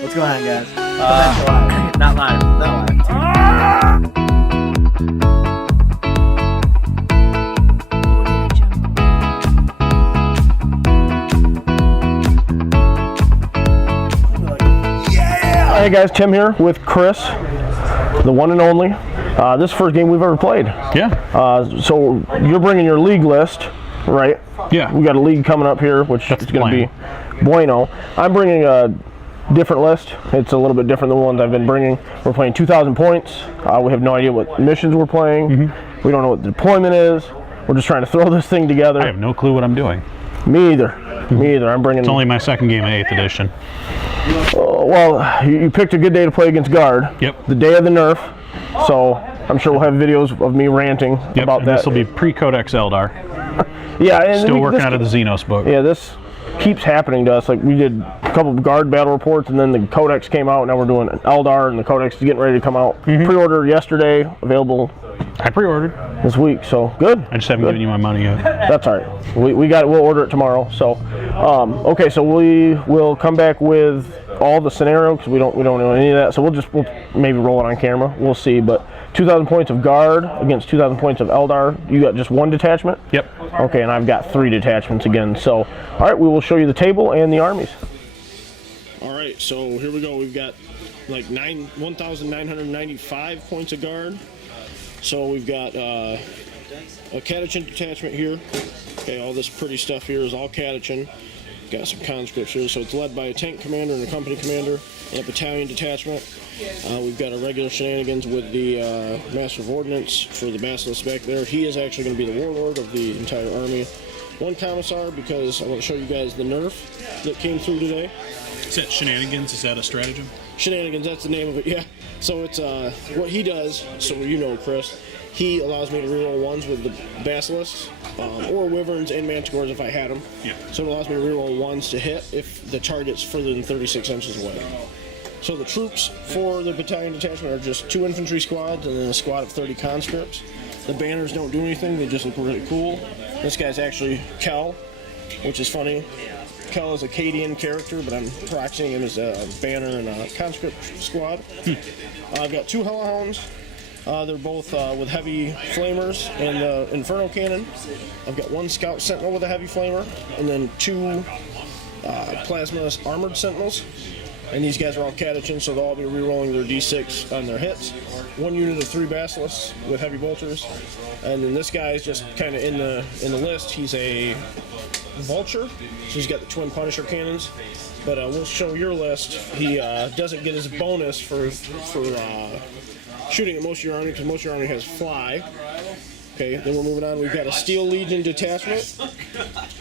What's going on, guys? Not live. Not live. Hey guys, Tim here with Chris, the one and only. This is the first game we've ever played. Yeah. So you're bringing your league list, right? Yeah. We got a league coming up here, which is going to be bueno. I'm bringing a different list. It's a little bit different than the ones I've been bringing. We're playing 2,000 points. We have no idea what missions we're playing. Mm-hmm. We don't know what the deployment is. We're just trying to throw this thing together. I have no clue what I'm doing. Me either. Me either. I'm bringing. It's only my second game in 8th edition. Well, you picked a good day to play against Guard. Yep. The day of the nerf. So I'm sure we'll have videos of me ranting about that. This will be pre-Codex Eldar. Yeah. And still working out of the Xenos book. Yeah, this keeps happening to us. Like, we did a couple of Guard battle reports, and then the Codex came out. Now we're doing Eldar, and the Codex is getting ready to come out. Mm-hmm. Pre-order yesterday, available. I pre-ordered this week, so good. I just haven't given you my money yet. That's all right. We got it. We'll order it tomorrow. So, okay. So we will come back with all the scenario because we don't know any of that. So we'll maybe roll it on camera. We'll see. But 2,000 points of Guard against 2,000 points of Eldar. You got just one detachment? Yep. Okay, and I've got 3 detachments again. So, all right, we will show you the table and the armies. All right, so here we go. We've got like 1,995 points of Guard. So we've got a Catachin detachment here. Okay, all this pretty stuff here is all Catachin. Got some conscripts here. So it's led by a tank commander and a company commander and a battalion detachment. We've got a regular shenanigans with the Master of Ordnance for the Basilisk back there. He is actually going to be the warlord of the entire army. One commissar because I want to show you guys the nerf that came through today. Is that shenanigans? Is that a stratagem? Shenanigans, that's the name of it, yeah. So it's what he does, so you know, Chris, he allows me to reroll ones with the Basilisks, or Wyverns and Manticores if I had them. Yeah. So it allows me to reroll ones to hit if the target's further than 36 inches away. So the troops for the battalion detachment are just 2 infantry squads and then a squad of 30 conscripts. The banners don't do anything, they just look really cool. This guy's actually Kel, which is funny. Kel is a Cadian character, but I'm proxying him as a banner and a conscript squad. I've got 2 Hellhounds. They're both with heavy flamers and the Inferno cannon. I've got 1 Scout Sentinel with a heavy flamer, and then 2 Plasma Armored Sentinels. And these guys are all Catachin, so they'll all be re-rolling their D6 on their hits. 1 unit of 3 Basilisks with heavy bolters. And then this guy is just kind of in the list. He's a Vulture, so he's got the twin Punisher cannons. But we'll show your list. He doesn't get his bonus for shooting at most of your army because most of your army has fly. Okay, then we're moving on. We've got a Steel Legion detachment.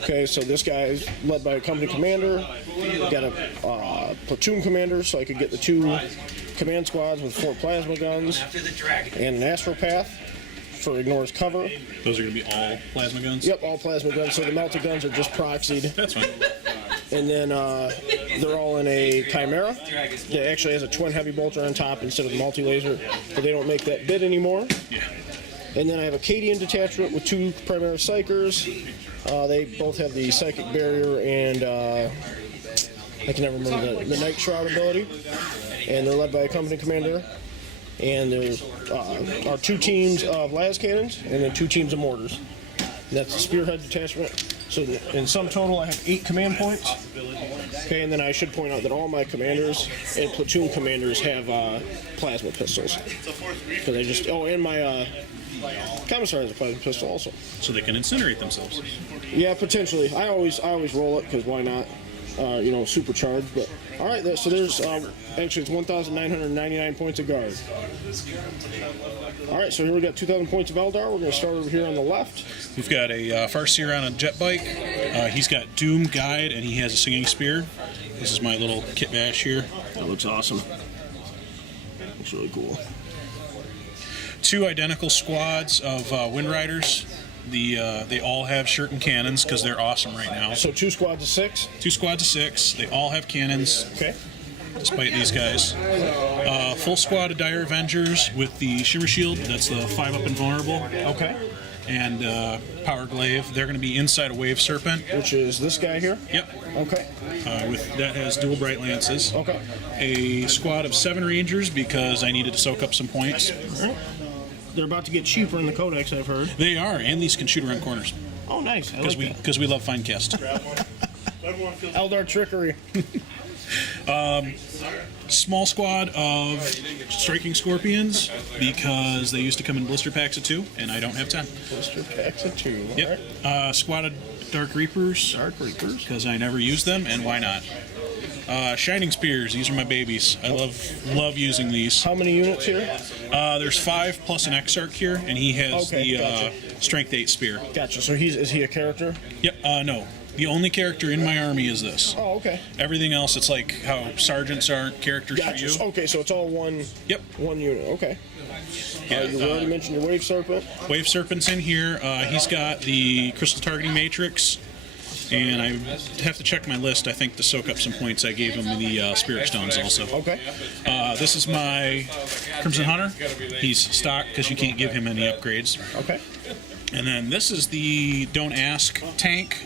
Okay, so this guy is led by a company commander. We've got a platoon commander, so I could get the 2 command squads with 4 plasma guns and an astropath for ignores cover. Those are going to be all plasma guns? Yep, all plasma guns. So the melted guns are just proxied. That's fine. And then they're all in a Chimera that actually has a twin heavy bolter on top instead of a multi-laser, but they don't make that bit anymore. Yeah. And then I have a Cadian detachment with 2 Primera Psychers. They both have the Psychic Barrier and I can never remember the Night Shroud ability. And they're led by a company commander. And there are 2 teams of las cannons and then 2 teams of mortars. And that's the Spearhead detachment. So in sum total, I have 8 command points. Okay, and then I should point out that all my commanders and platoon commanders have plasma pistols. Because I just and my commissar has a plasma pistol also. So they can incinerate themselves. Yeah, potentially. I always roll it because why not? Supercharged. But all right, so there's actually it's 1,999 points of Guard. All right, so here we got 2,000 points of Eldar. We're going to start over here on the left. We've got a Farseer on a jet bike. He's got Doom Guide and he has a Singing Spear. This is my little kit bash here. That looks awesome. Looks really cool. 2 identical squads of Wind Riders. They all have shirt and cannons because they're awesome right now. So 2 squads of 6? 2 squads of 6. They all have cannons. Okay. Despite these guys. Full squad of Dire Avengers with the Shimmer Shield. That's the 5-up invulnerable. Okay. and Power Glaive. They're going to be inside a Wave Serpent. Which is this guy here? Yep. Okay. That has dual Bright Lances. Okay. A squad of 7 Rangers because I needed to soak up some points. Right. They're about to get cheaper in the Codex, I've heard. They are, and these can shoot around corners. Oh, nice. Because we love fine cast. Eldar trickery. Small squad of Striking Scorpions because they used to come in blister packs of 2, and I don't have 10. Blister packs of 2. Yep. Squad of Dark Reapers. Dark Reapers. Because I never use them, and why not? Shining Spears. These are my babies. I love using these. How many units here? There's 5 plus an Exarch here, and he has gotcha. Strength 8 spear. Gotcha. So is he a character? Yep. No. The only character in my army is this. Oh, okay. Everything else, it's like how sergeants are characters Gotcha. for you. Okay, so it's all one. Yep. One unit. Okay. Yeah, You already mentioned your Wave Serpent. Wave Serpent's in here. He's got the Crystal Targeting Matrix, and I have to check my list. I think to soak up some points, I gave him the Spirit Stones also. Okay. This is my Crimson Hunter. He's stock because you can't give him any upgrades. Okay. And then this is the Don't Ask tank.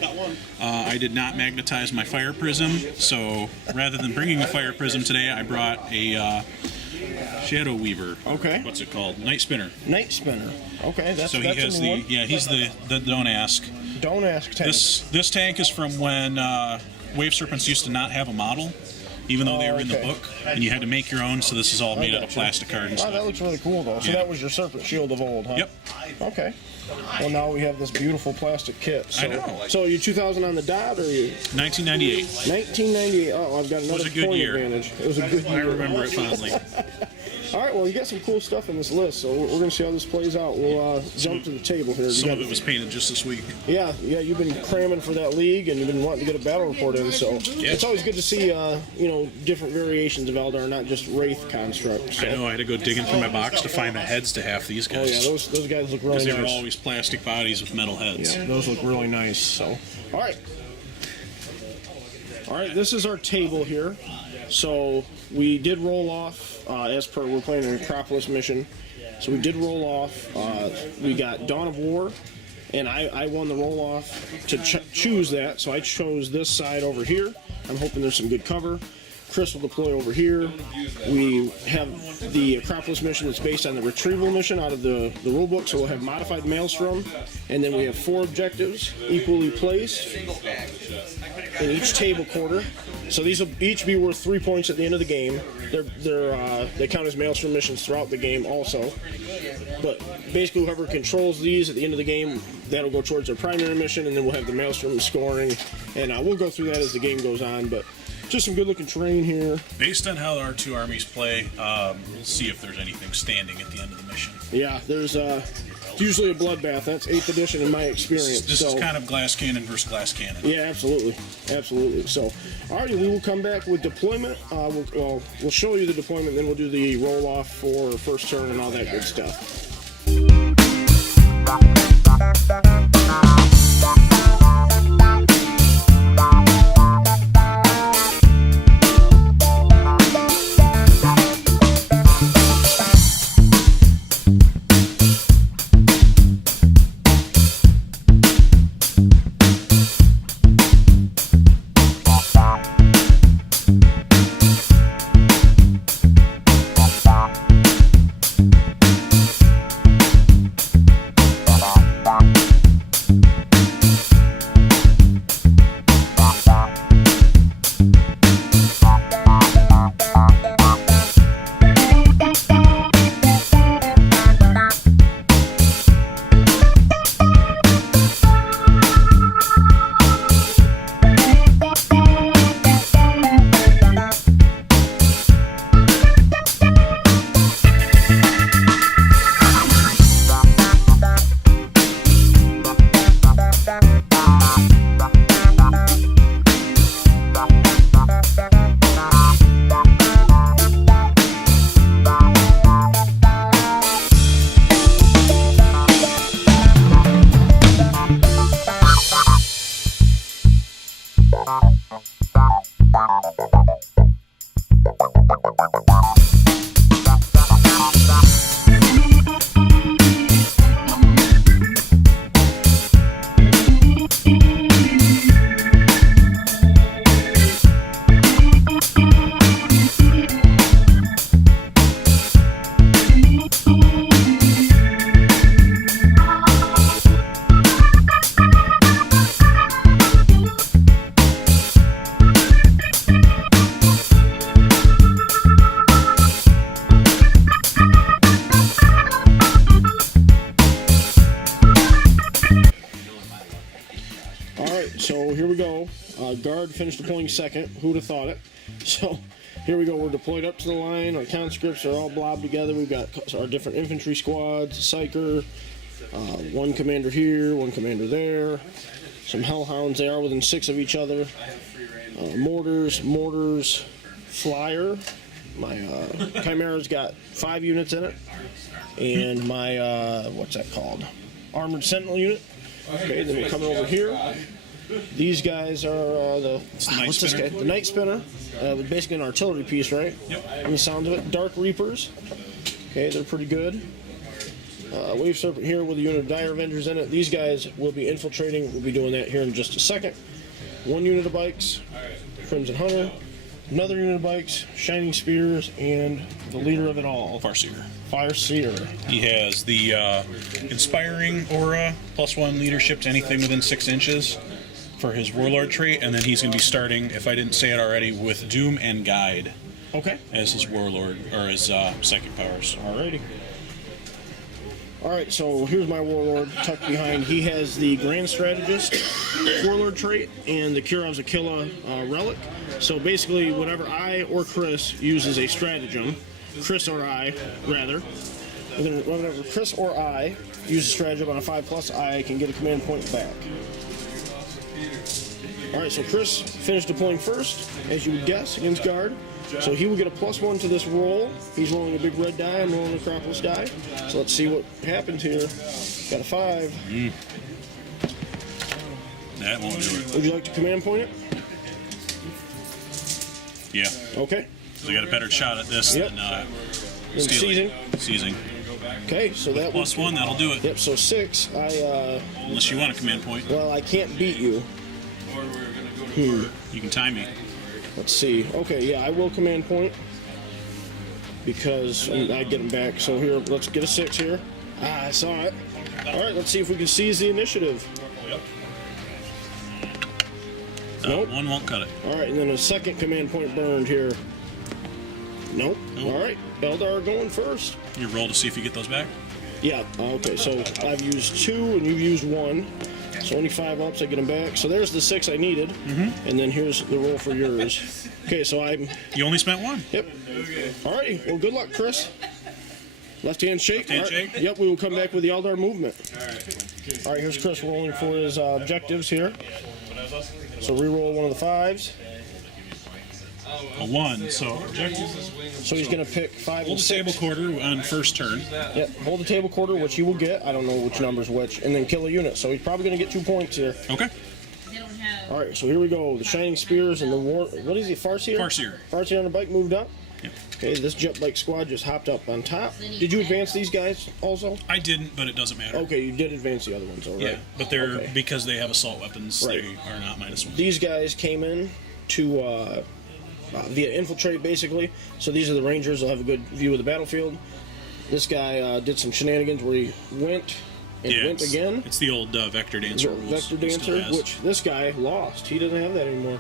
I did not magnetize my Fire Prism, so rather than bringing a Fire Prism today, I brought a Shadow Weaver. Okay. What's it called? Night Spinner. Night Spinner. Okay, that's So he has the he's the Don't Ask. Don't Ask tank. This tank is from when Wave Serpents used to not have a model, even though they were in the book, and you had to make your own. So this is all made out of plastic card and Oh, stuff. that looks really cool though. So that was your Serpent Shield of old, huh? Yep. Okay. Well, now we have this beautiful plastic kit. So, I know. So are you 2000 on the dot, or are you 1998. 1998? Oh, I've got another was a good point year. advantage. It was a good I year. remember it fondly. All right, well, you got some cool stuff in this list, so we're going to see how this plays out. We'll jump to the table here. Some of it was painted just this week. Yeah, you've been cramming for that league, and you've been wanting to get a battle report in, so it's always good to see, different variations of Eldar, not just Wraith constructs. So. I know I had to go digging through my box to find the heads to half these Oh, guys. yeah, those guys look really Because nice. they were always plastic bodies with metal heads. Yeah, those look really nice. So, all right, this is our table here. So we did roll off as per we're playing an Acropolis mission. So we did roll off. We got Dawn of War, and I won the roll off to choose that. So I chose this side over here. I'm hoping there's some good cover. Chris will deploy over here. We have the Acropolis mission that's based on the Retrieval mission out of the rule book, so we'll have modified Malestrom, and then we have 4 objectives equally placed in each table quarter. So these will each be worth 3 points at the end of the game. They count as Maelstrom missions throughout the game also. But basically whoever controls these at the end of the game, that'll go towards their primary mission, and then we'll have the Maelstrom scoring. And we'll go through that as the game goes on, but just some good looking terrain here. Based on how our 2 armies play, we'll see if there's anything standing at the end of the mission. Yeah, there's usually a bloodbath. That's 8th edition in my experience. This is kind of glass cannon versus glass cannon. Yeah, absolutely. So, alrighty, we will come back with deployment. We'll show you the deployment, then we'll do the roll off for first turn and all that good stuff. guard finished deploying second. Who'd have thought it? So here we go. We're deployed up to the line. Our conscripts are all blobbed together. We've got our different infantry squads, psyker, one commander here, one commander there. Some hellhounds. They are within 6 of each other. Mortars, flyer. My Chimera's got 5 units in it. And my, what's that called? Armored Sentinel unit. Okay, then we're coming over here. These guys are what's this guy? The Night Spinner. Basically an artillery piece, right? Yep. From the sound of it. Dark Reapers. Okay, they're pretty good. Wave Serpent here with a unit of Dire Avengers in it. These guys will be infiltrating. We'll be doing that here in just a second. 1 unit of bikes. Crimson Hunter. Another unit of bikes. Shining Spears. And the leader of it all. Farseer. He has the Inspiring Aura, +1 leadership to anything within 6 inches for his Warlord trait, and then he's going to be starting, if I didn't say it already, with Doom and Guide. Okay. As his Warlord, or his psychic powers. Alrighty. Alright, so here's my Warlord tucked behind. He has the Grand Strategist Warlord trait and the Kurov's Aquila relic. So basically, whenever I or Chris uses a stratagem, whenever Chris or I use a stratagem on a 5+, I can get a command point back. Alright, so Chris finished deploying first, as you would guess, against guard. So he will get a +1 to this roll. He's rolling a big red die. I'm rolling an Acropolis die. So let's see what happens here. Got a 5. That won't do it. Would you like to command point it? Yeah. Okay. So we got a better shot at this than stealing. Seizing. Okay, so that was +1, that'll do it. Yep, so 6. Unless you want a command point. Well, I can't beat you. You can time me. Let's see. Okay, yeah, I will command point because I get him back. So here, let's get a 6 here. I saw it. All right, let's see if we can seize the initiative. Nope. 1 won't cut it. All right, and then a second command point burned here. Nope. All right, Eldar going first. You roll to see if you get those back? Yeah, okay, so I've used 2 and you've used 1. So only 5 ups, I get them back. So there's the 6 I needed. And then here's the roll for yours. Okay, so You only spent 1. Yep. All righty, well, good luck, Chris. Left hand shake. Left hand shake? Yep, we will come back with the Eldar movement. All right, here's Chris rolling for his objectives here. So re-roll one of the 5s. A 1, so So he's going to pick 5 hold and the 6. table quarter on first turn. Yep, hold the table quarter, which he will get. I don't know which number's which. And then kill a unit. So he's probably going to get 2 points here. Okay. All right, so here we go. The Shining Spears and the War... What is he, Farseer? Farseer. Farseer on the bike moved up. Yep. Okay, this jet bike squad just hopped up on top. Did you advance these guys also? I didn't, but it doesn't matter. Okay, you did advance the other ones, all right. Yeah, but they're because they have assault weapons, Right. they are not -1. These guys came in to via infiltrate, basically. So these are the Rangers. They'll have a good view of the battlefield. This guy did some shenanigans where he went and went again. It's the old Vector Dancer rules. Vector He still Dancer, has. which this guy lost. He doesn't have that anymore.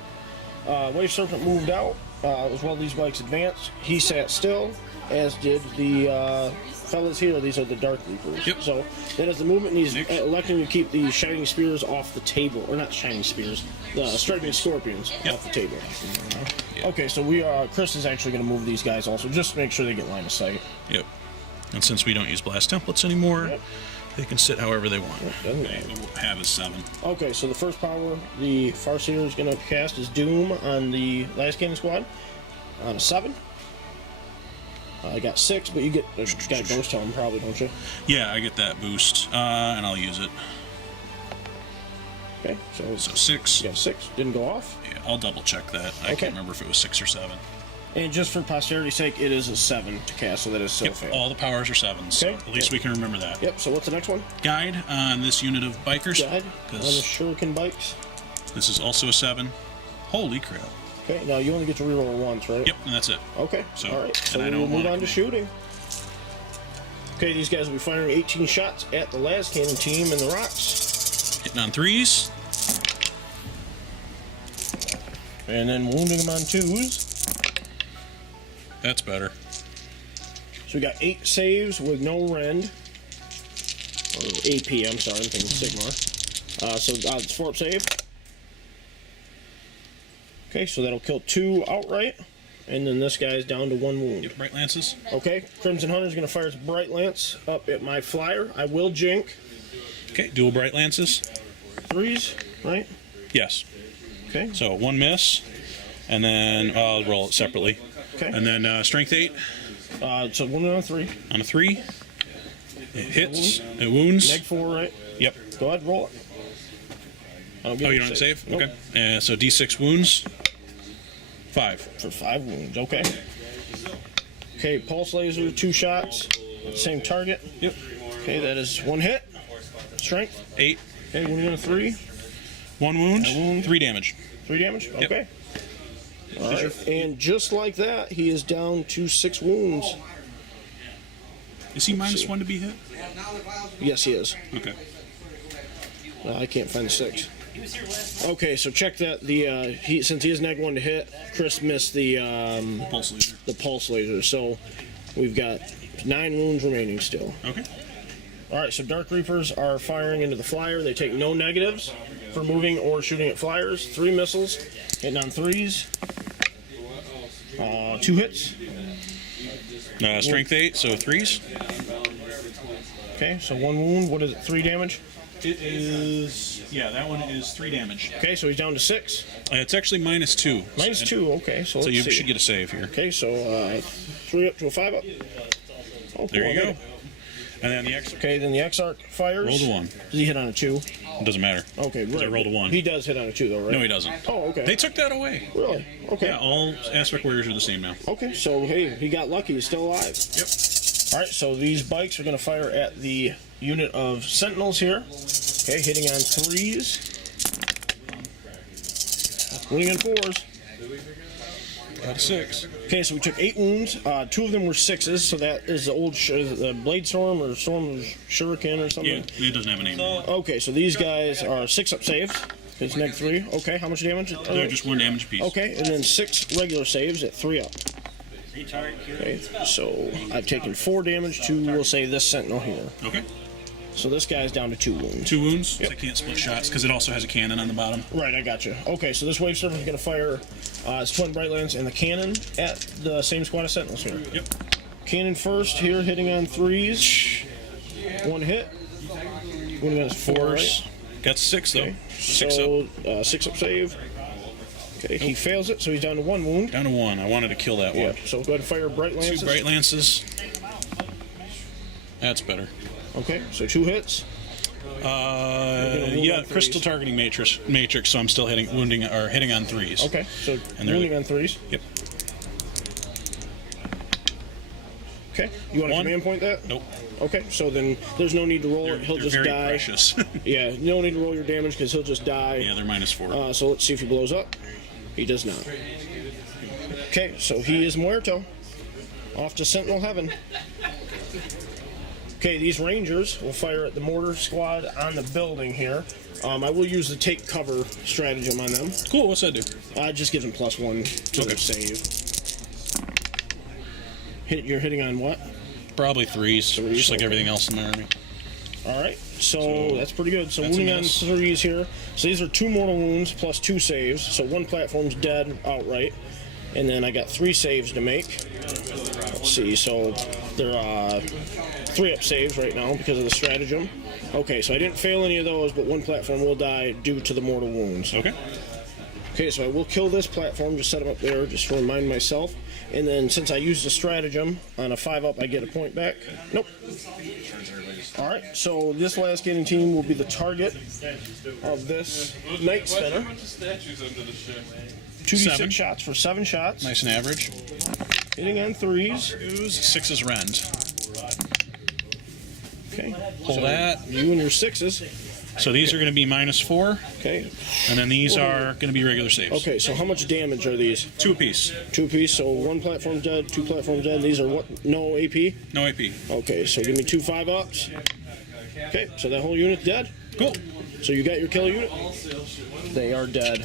Wave Serpent moved out as well. These bikes advanced. He sat still, as did the fellas here. These are the Dark Reapers. Yep. So then as the movement, he's electing to keep the Shining Spears off the table. Or not Shining Spears, the Striking Scorpions off the table. Yep. Okay, so Chris is actually going to move these guys also, just to make sure they get line of sight. Yep. And since we don't use blast templates anymore, they can sit however they want. Doesn't They will have a 7. Okay, so the first power the Farseer is going to cast is Doom on the last cannon squad on a 7. I got 6, but you got Ghost Helm probably, don't you? Yeah, I get that boost, and I'll use it. Okay, so 6. you got 6. Didn't go off. Yeah, I'll double check that. I can't remember if it was 6 or 7. And just for posterity's sake, it is a 7 to cast, so that is still Yep, fail. all the powers are 7s, so Okay. at least we can remember that. Yep, so what's the next one? Guide on this unit of bikers. Guide on the Shuriken bikes. This is also a 7. Holy crap. Okay, now you only get to reroll once, right? Yep, and that's it. Okay, So, all right. So and I we'll don't move want on to shooting. Okay, these guys will be firing 18 shots at the last cannon team in the rocks. Hitting on 3s. And then wounding them on 2s. That's better. So we got 8 saves with no rend. Or AP, I'm sorry, I'm thinking Sigmar. So it's 4 up save. Okay, so that'll kill 2 outright, and then this guy's down to 1 wound. Yep, Bright Lances. Okay, Crimson Hunter's going to fire his Bright Lance up at my flyer. I will jink. Okay, dual Bright Lances. 3s, right? Yes. Okay. So 1 miss, and then I'll roll it separately. Okay. And then Strength 8 So 1 on a 3. on a 3. It hits. It wounds. Neg 4, right? Yep. Go ahead, roll it. Oh, you don't have to save? Nope. Okay. So D6 wounds. 5. For 5 wounds, okay. Okay, Pulse Laser, 2 shots. Same target. Yep. Okay, that is 1 hit. Strength. 8. Okay, 1 on a 3. 1 wound. 3 damage. 3 damage? Yep. Okay. All right. And just like that, he is down to 6 wounds. Is he -1 to be hit? Yes, he is. Okay. I can't find the 6. Okay, so check that. Since he is neg 1 to hit, Chris missed the Pulse laser. pulse laser. So we've got 9 wounds remaining still. Okay. All right, so Dark Reapers are firing into the flyer. They take no negatives for moving or shooting at flyers. 3 missiles, hitting on 3s. 2 hits. Strength 8, so 3s. Okay, so 1 wound. What is it? 3 damage. It is. Yeah, that one is 3 damage. Okay, so he's down to 6. It's actually -2. -2. Okay, so So let's you see. should get a save here. Okay, so 3 up to a 5 up. Oh, There you cool, go. okay. And then the X. Okay, then the Exarch fires. Rolled a 1. Does he hit on a 2? It doesn't matter. Okay, right. I rolled a 1. He does hit on a 2, though, right? No, he doesn't. Oh, okay. They took that away. Really? Okay. Yeah, all aspect warriors are the same now. Okay, so hey, he got lucky. He's still alive. Yep. All right, so these bikes are going to fire at the unit of Sentinels here. Okay, hitting on 3s. Winning on 4s. Got a 6. Okay, so we took 8 wounds. 2 of them were 6s, so that is the old the Blade Storm or Storm of Shuriken or something. Yeah, it doesn't have a name. Okay, so these guys are 6 up saves. It's neg 3. Okay, how much damage? They're just 1 damage piece. Okay, and then 6 regular saves at 3 up. Okay, so I've taken 4 damage to, we'll say, this Sentinel here. Okay. So this guy's down to 2 wounds. 2 wounds. Yep. I can't split shots because it also has a cannon on the bottom. Right, I got you. Okay, so this Wave Serpent is going to fire its twin Bright Lance and the cannon at the same squad of Sentinels here. Yep. Cannon first here, hitting on 3s. 1 hit. Winning on 4s. Got 6 though. Okay. 6 so, up. 6 up save. Okay, he fails it, so he's down to 1 wound. Down to 1. I wanted to kill that one. Yeah, so go ahead and fire Bright Lances. 2 Bright Lances. That's better. Okay, so 2 hits. Yeah, crystal targeting matrix. So I'm still hitting on 3s. Okay, so And they're wounding on 3s. Yep. Okay, you want to 1. command point that? Nope. Okay, so then there's no need to roll it. He'll They're just very die. precious. Yeah, no need to roll your damage because he'll just die. Yeah, they're -4. So let's see if he blows up. He does not. Okay, so he is muerto. Off to Sentinel Heaven. Okay, these Rangers will fire at the mortar squad on the building here. I will use the take cover stratagem on them. Cool. What's that do? Just gives them +1 to their save. You're hitting on what? Probably 3s. Just like okay. everything else in my army. All right, so that's pretty good. So that's a wounding on miss. 3s here. So these are 2 mortal wounds plus 2 saves. So 1 platform's dead outright, and then I got 3 saves to make. Let's see. So they're 3 up saves right now because of the stratagem. Okay, so I didn't fail any of those, but 1 platform will die due to the mortal wounds. Okay. Okay, so I will kill this platform. Just set him up there, just to remind myself. And then since I used a stratagem on a 5 up, I get a point back. Nope. All right, so this last getting team will be the target of this Night Spinner. 2d6 7 shots for 7 shots. Nice and average. Hitting on 3s. 6 is rend. Okay. Pull so that. You and your 6s. So these are going to be -4, Okay. and then these are going to be regular saves. Okay, so how much damage are these? 2 apiece. 2 apiece, so 1 platform dead, 2 platforms dead. These are what? No AP? No AP. Okay, so give me 2 5-ups. Okay, so that whole unit's dead. Cool. So you got your killer unit? They are dead.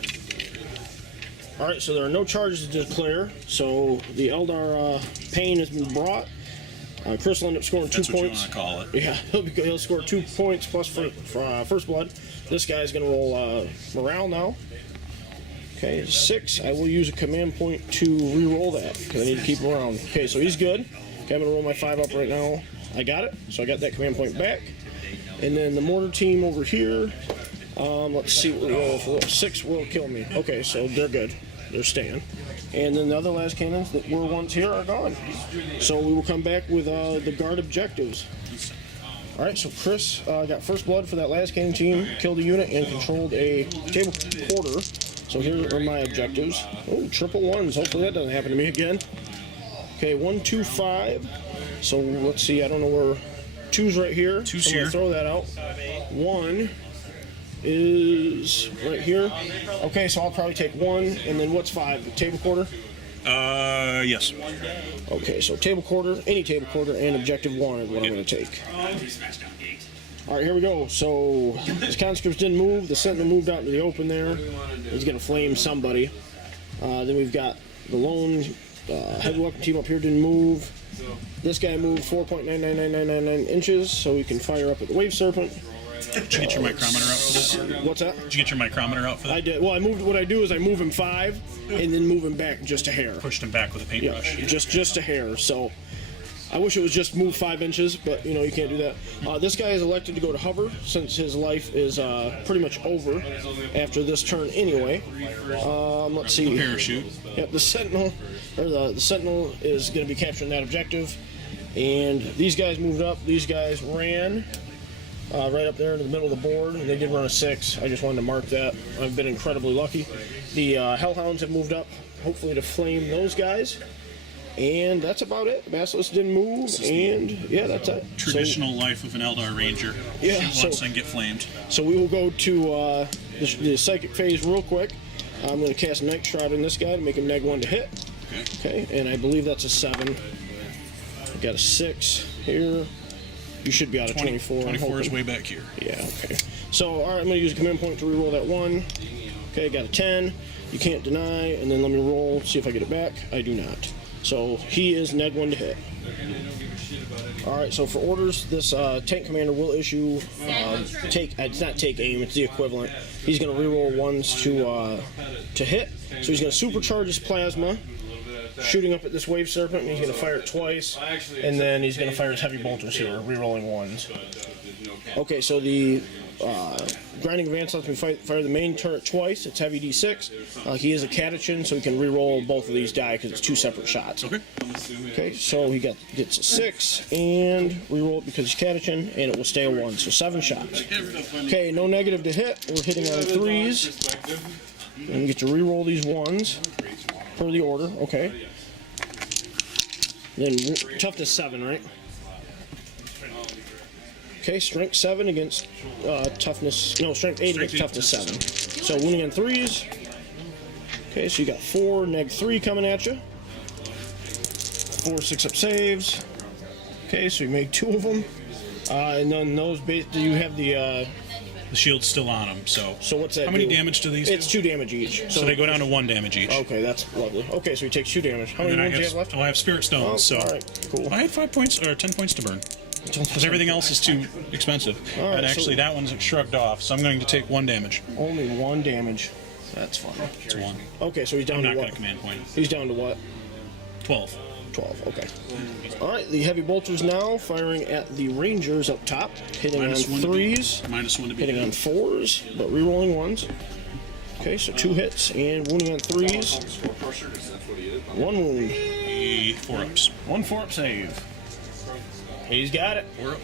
Alright, so there are no charges to declare. So the Eldar pain has been brought. Chris will end up scoring 2 That's what points. you want to call it. Yeah, he'll score 2 points plus for first blood. This guy's going to roll morale now. Okay, 6. I will use a command point to re-roll that because I need to keep him around. Okay, so he's good. Okay, I'm gonna roll my 5 up right now. I got it, so I got that command point back. And then the mortar team over here. Let's see what we roll for. 6 will kill me. Okay, so they're good. They're staying. And then the other las cannons that were once here are gone. So we will come back with the guard objectives. All right, so Chris got first blood for that las cannon team, killed a unit, and controlled a table quarter. So here are my objectives. Oh, triple ones. Hopefully that doesn't happen to me again. Okay, 1, 2, 5. So let's see. I don't know where 2's right here. 2's so I'm gonna throw that out. 1 is right here. Okay, so I'll probably take 1, and then what's 5? The table quarter? Yes. Okay, so table quarter, any table quarter, and objective 1 is what I'm going to take. All right, here we go. So his conscripts didn't move. The sentinel moved out into the open there. He's going to flame somebody. Then we've got the lone heavy weapon team up here didn't move. This guy moved 4.999999 inches, so we can fire up at the wave serpent. Did you get your micrometer out for this? What's that? Did you get your micrometer out for that? I did. Well, I moved. What I do is I move him 5, and then move him back just a hair. Pushed him back with a paintbrush. Yeah, just a hair. So I wish it was just move 5 inches, but you know you can't do that. This guy is elected to go to hover since his life is pretty much over after this turn anyway. Let's see. Parachute. Yep, the sentinel or the sentinel is going to be capturing that objective, and these guys moved up. These guys ran. Right up there in the middle of the board, and they did run a 6. I just wanted to mark that. I've been incredibly lucky. The Hellhounds have moved up, hopefully to flame those guys. And that's about it. The Basilisk didn't move, and yeah, that's it. Traditional life of an Eldar Ranger. Yeah, Shoot once and get flamed. So we will go to the psychic phase real quick. I'm going to cast Night Shroud on this guy to make him neg 1 to hit. Okay, and I believe that's a 7. I got a 6 here. You should be out of 24. 24 is way back here. Yeah, okay. So, all right, I'm going to use a command point to reroll that 1. Okay, got a 10. You can't deny, and then let me roll, see if I get it back. I do not. So, he is neg 1 to hit. All right, so for orders, this tank commander will issue it's not take aim, it's the equivalent. He's going to reroll 1s to hit. So he's going to supercharge his plasma, shooting up at this wave serpent, and he's going to fire it twice, and then he's going to fire his heavy bolters here, re-rolling 1s. Okay, so the grinding advance lets me fire the main turret twice. It's heavy D6. He is a catechin, so he can re-roll both of these die because it's 2 separate shots. Okay. Okay, so he gets a 6 and re-roll it because he's catechin, and it will stay a 1, so 7 shots. Okay, no negative to hit. We're hitting on 3s, and we get to re-roll these 1s. Per the order, okay. Then toughness 7, right? Okay, strength 7 against strength 8 against toughness 7. So wounding on 3s. Okay, so you got 4 neg 3 coming at you. 4 6-up saves. Okay, so you made 2 of them. And then those you have the shield's still on them, so. So what's that? How many damage do these? It's 2 damage each. So they go down to 1 damage each. Okay, that's lovely. Okay, so he takes 2 damage. How many wounds do you have left? Oh, I have Spirit Stones, so. All right, cool. I had 5 points or 10 points to burn. Because everything else is too expensive. All right, and actually, that one's shrugged off, so I'm going to take 1 damage. Only 1 damage. That's fine. It's 1. Okay, so he's down I'm to not what? going to command point. He's down to what? 12. 12, okay. All right, the heavy bolters now firing at the Rangers up top, hitting on 3s, -1 to be hitting on 4s, but re-rolling 1s. Okay, so 2 hits and wounding on 3s. 1 wound. 4 ups. 1 4-up save. He's got it. 4 up.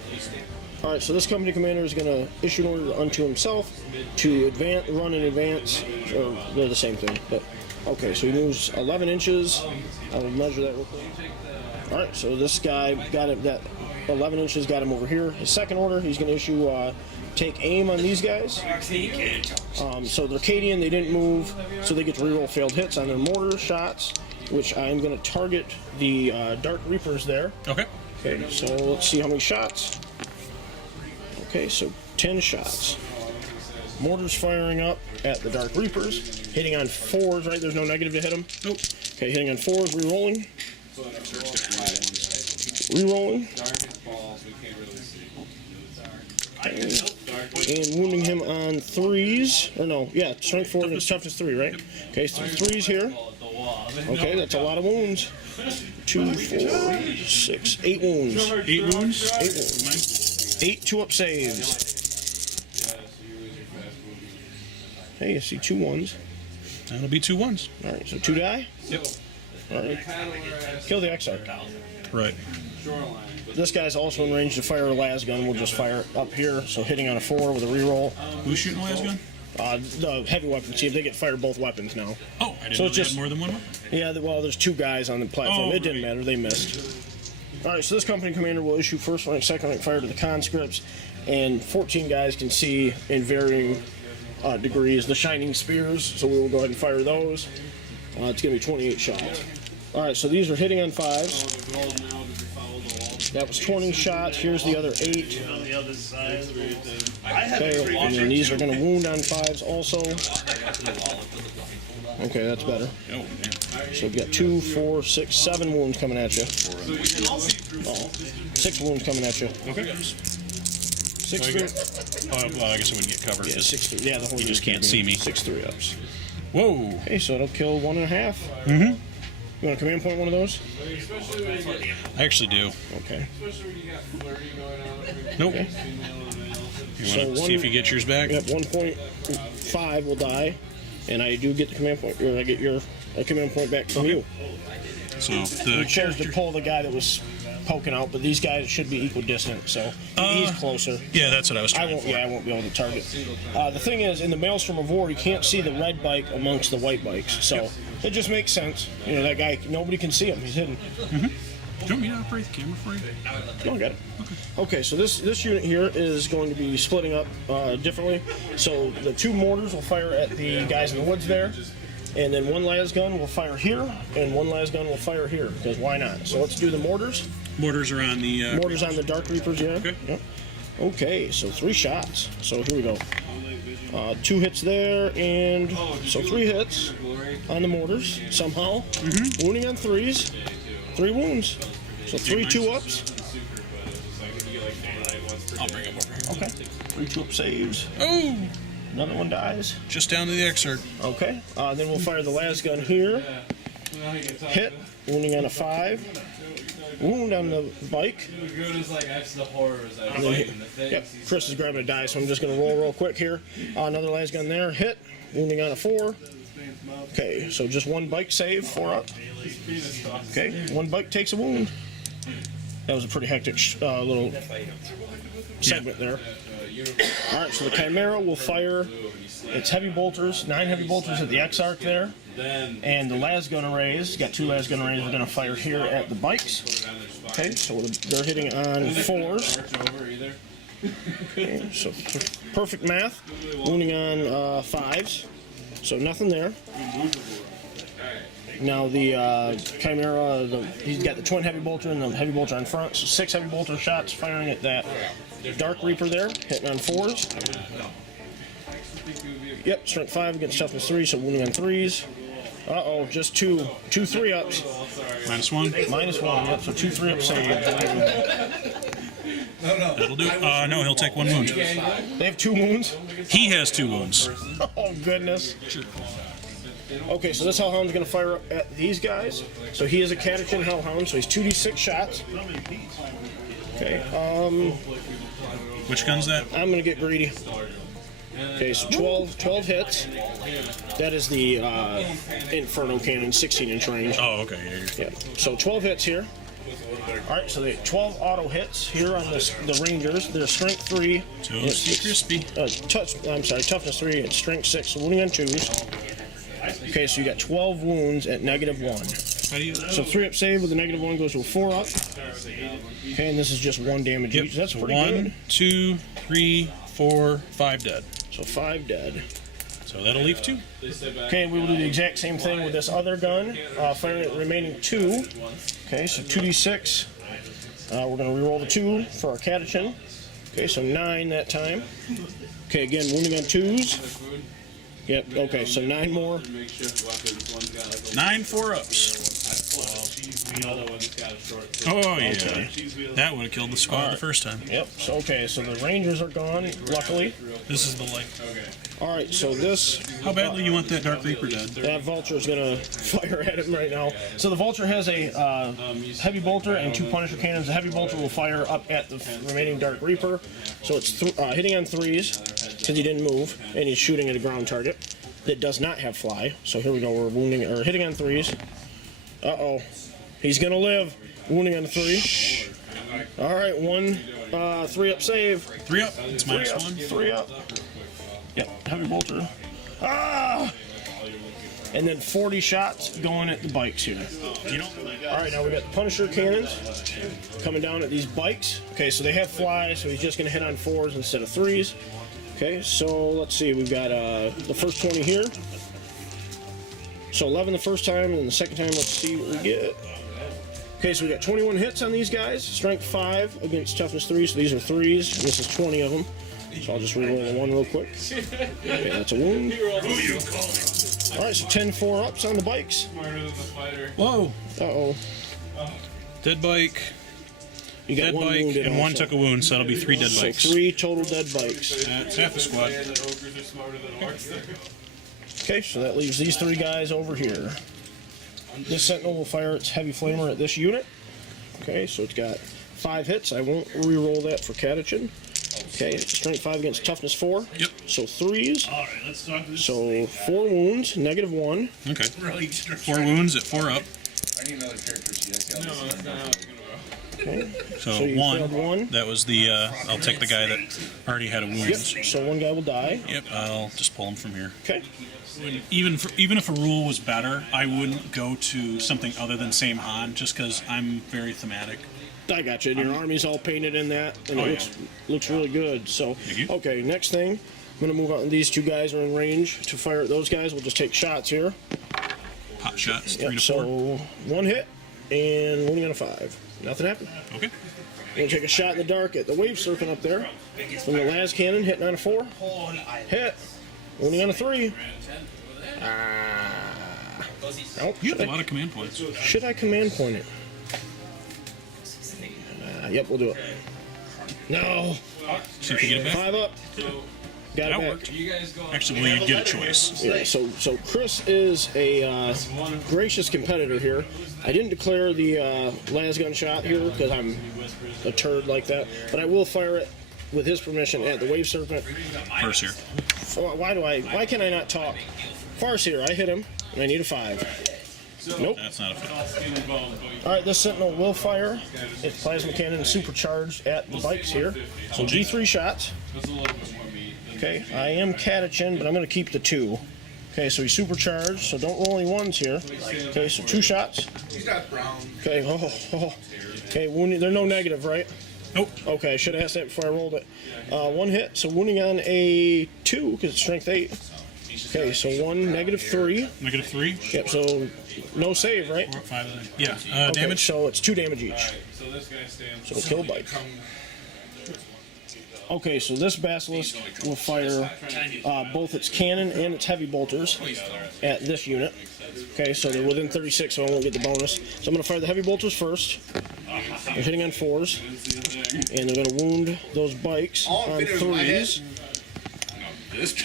All right, so this company commander is going to issue an order unto himself to run in advance, or they're the same thing, but okay, so he moves 11 inches. I will measure that real quick. All right, so this guy got it. That 11 inches got him over here. His second order, he's going to issue take aim on these guys. So the Acadian, they didn't move, so they get to reroll failed hits on their mortar shots, which I'm going to target the Dark Reapers there. Okay. Okay, so let's see how many shots. Okay, so 10 shots. Mortars firing up at the Dark Reapers, hitting on 4s, right? There's no negative to hit them? Nope. Okay, hitting on 4s, re-rolling. Re-rolling. And wounding him on 3s. Or no, yeah, strength 4 against toughness 3, right? Okay, so 3s here. Okay, that's a lot of wounds. 2, 4, 6, 8 wounds. 8 wounds? 8 wounds. 8 2-up saves. Hey, I see 2 1s. That'll be 2 1s. Alright, so 2 die? Yep. Alright. Kill the Exarch. Right. This guy's also in range to fire a las gun. We'll just fire it up here. So hitting on a 4 with a reroll. Who's shooting the las gun? The heavy weapon. See if they get fired both weapons now. Oh, I didn't So know it's they just- had more than one weapon. Yeah, well, there's 2 guys on the platform. Oh, It didn't right. matter. They missed. Alright, so this company commander will issue first rank, second rank fire to the conscripts. And 14 guys can see in varying degrees the shining spears. So we will go ahead and fire those. It's going to be 28 shots. Alright, so these are hitting on 5s. That was 20 shots. Here's the other 8. Okay, and then these are going to wound on 5s also. Okay, that's better. Oh, man. So we've got 2, 4, 6, 7 wounds coming at you. Oh, 6 wounds coming at you. Okay. 6 3. Well, I guess I wouldn't get covered. Yeah, 6 3. Yeah, the whole You just can't see me. 6 3 ups. Whoa. Okay, so it'll kill 1.5. Mm-hmm. You want to command point one of those? I actually do. Okay. Nope. Okay. You So want to see one- if you get yours back? Yep, 1.5 will die, and I do get the command point, or I get your command point back from you. So We the chose to character. pull the guy that was poking out, but these guys should be equidistant, so he's closer. Yeah, that's what I was I trying won't. for. Yeah, I won't be able to target. The thing is, in the Maelstrom of War, you can't see the red bike amongst the white bikes, so it just makes sense. You know, that guy, nobody can see him. He's hidden. Do you want me to operate the camera for you? No, I got it. Okay, so this unit here is going to be splitting up differently. So the 2 mortars will fire at the guys in the woods there, and then 1 las gun will fire here, and 1 las gun will fire here, because why not? So let's do the mortars. Mortars are on the. Mortars on the Dark Reapers, yeah. Okay. Yep. Okay, so 3 shots. So here we go. 2 hits there, and so 3 hits on the mortars somehow. Wounding on 3s. 3 wounds. So 3 2-ups. I'll bring them over here. Okay. 3 2-up saves. Oh! Another one dies. Just down to the excerpt. Okay. Then we'll fire the las gun here. Hit. Wounding on a 5. Wound on the bike. Yep. Chris is grabbing a die, so I'm just going to roll real quick here. Another las gun there. Hit. Wounding on a 4. Okay, so just 1 bike save, 4 up. Okay, 1 bike takes a wound. That was a pretty hectic little segment there. Alright, so the Chimera will fire its heavy bolters, 9 heavy bolters at the Exarch there. And the las gun arrays, got 2 las gun arrays, we're going to fire here at the bikes. Okay, so they're hitting on 4s. Okay, so perfect math. Wounding on 5s. So nothing there. Now the Chimera, he's got the twin heavy bolter and the heavy bolter on front. So 6 heavy bolter shots firing at that Dark Reaper there, hitting on 4s. Yep, strength 5 against toughness 3, so wounding on 3s. Uh-oh, just 2 3-ups. -1. -1, yep, so 2 3-up saves. That'll do. No, he'll take 1 wound. They have 2 wounds? He has 2 wounds. Oh, goodness. Okay, so this Hellhound's going to fire up at these guys. So he is a Catachin Hellhound, so he's 2d6 shots. Okay, Which gun's that? I'm going to get greedy. Okay, so 12 hits. That is the Inferno Cannon, 16-inch range. Oh, okay. Yeah, Yeah, so 12 hits here. Alright, so they 12 auto hits here on the Rangers. They're strength 3. Toasty crispy. Toughness 3 and strength 6, so wounding on 2s. Okay, so you got 12 wounds at -1. How do you? So 3-up save with a -1 goes to a 4-up. Okay, and this is just 1 damage Yep. each. That's So pretty 1, good. 2, 3, 4, 5 dead. So 5 dead. So that'll leave 2. Okay, we will do the exact same thing with this other gun. Firing at the remaining 2. Okay, so 2d6. We're going to reroll the 2 for our Catachin. Okay, so 9 that time. Okay, again, wounding on 2s. Yep, okay, so 9 more. 9 4-ups. Oh, yeah. That would have killed the squad the first time. Yep. So okay, so the Rangers are gone, luckily. This is the light. Alright, so this... How badly you want that Dark Reaper dead? That Vulture's gonna fire at him right now. So the Vulture has a heavy bolter and 2 Punisher cannons. The heavy bolter will fire up at the remaining Dark Reaper. So it's hitting on 3s, because he didn't move, and he's shooting at a ground target that does not have fly. So here we go, we're wounding, or hitting on 3s. Uh-oh. He's gonna live. Wounding on 3. Alright, 1 3-up save. 3 up. It's -1. 3 up. Yep, heavy bolter. Ah! And then 40 shots going at the bikes here. Alright, now we got the Punisher cannons coming down at these bikes. Okay, so they have fly, so he's just going to hit on 4s instead of 3s. Okay, so let's see, we've got the first 20 here. So 11 the first time, and the second time, let's see what we get. Okay, so we got 21 hits on these guys. Strength 5 against toughness 3, so these are 3s, and this is 20 of them. So I'll just reroll the 1 real quick. Okay, that's a wound. Alright, so 10 4-ups on the bikes. Whoa. Uh-oh. Dead bike. You got Dead 1 bike, wounded and 1 also. took a wound, so that'll be 3 dead So bikes. 3 total dead bikes. That's half the squad. Okay, so that leaves these 3 guys over here. This Sentinel will fire its heavy flamer at this unit. Okay, so it's got 5 hits. I won't re-roll that for Catachin. Okay, it's strength 5 against toughness 4. Yep. So 3s. Alright, let's talk this. So 4 wounds, -1. Okay. 4 wounds at 4 up. I need another character sheet. Okay. So you failed 1. That was the, I'll take the guy that already had a wound. Yep, so 1 guy will die. Yep, I'll just pull him from here. Okay. Even if a rule was better, I wouldn't go to something other than same Han, just because I'm very thematic. I got you. And your army's all painted in that, and it looks really good. So, okay, next thing, I'm going to move on. These 2 guys are in range to fire at those guys. We'll just take shots here. Pot shots, 3 Yep, to 4. so 1 hit, and wounding on a 5. Nothing happened. Okay. I'm going to take a shot in the dark at the wave surfing up there. From the last cannon, hitting on a 4. Hit. Wounding on a 3. Nope. You have a lot of command points. Should I command point it? Yep, we'll do it. No. See if you get it back. 5 up. Got That it back. worked. Actually, well, you get a choice. Yeah, so Chris is a gracious competitor here. I didn't declare the lasgun shot here because I'm a turd like that, but I will fire it with his permission at the wave serpent. First here. Why can I not talk? Farseer, I hit him, and I need a 5. Nope. That's not a fit. Alright, this Sentinel will fire its plasma cannon supercharged at the bikes here. So G3 shots. Okay, I am Catachin, but I'm going to keep the 2. Okay, so he's supercharged, so don't roll any 1s here. Okay, so 2 shots. Okay, okay, wounding. There's no negative, right? Nope. Okay, I should have asked that before I rolled it. 1 hit, so wounding on a 2, because it's strength 8. Okay, so 1, -3. -3. Yep, so no save, right? 4, 5, yeah. Okay, Damage. so it's 2 damage each. So kill bike. Okay, so this Basilisk will fire both its cannon and its heavy bolters at this unit. Okay, so they're within 36, so I won't get the bonus. So I'm going to fire the heavy bolters first. They're hitting on 4s. And they're going to wound those bikes on 3s.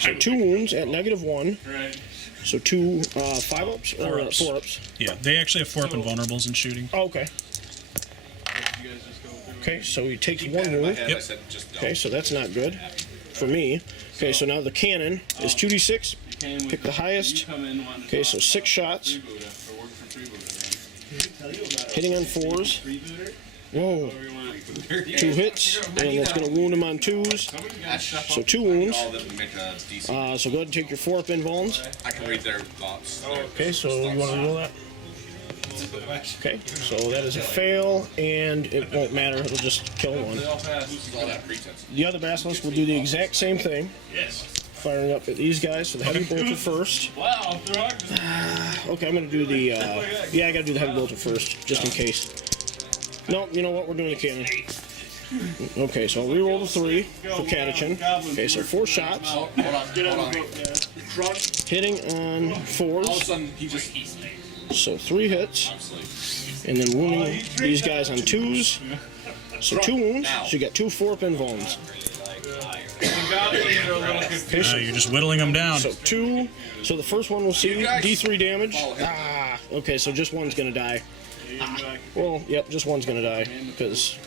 So 2 wounds at -1. So 2 5-ups or 4-ups. Yeah, they actually have 4-up invulnerables in shooting. Oh, okay. Okay, so he takes 1 wound. Yep. Okay, so that's not good for me. Okay, so now the cannon is 2d6. Pick the highest. Okay, so 6 shots. Hitting on 4s. Whoa. 2 hits, and it's going to wound him on 2s. So 2 wounds. So go ahead and take your 4-up invulns. I can read their thoughts. Okay, so you want to roll that? Okay, so that is a fail, and it won't matter. It'll just kill 1. The other Basilisk will do the exact same thing. Firing up at these guys. So the heavy bolter first. Okay, I'm going to do the... yeah, I got to do the heavy bolter first, just in case. No, you know what? We're doing the cannon. Okay, so I'll reroll the 3 for Catachin. Okay, so 4 shots. Hitting on 4s. So 3 hits. And then wounding these guys on 2s. So 2 wounds. So you got 2 4-up invulns. Okay, so You're just whittling them down. So 2. So the first one will see D3 damage. Okay, so just one's gonna die. Well, yep, just one's gonna die because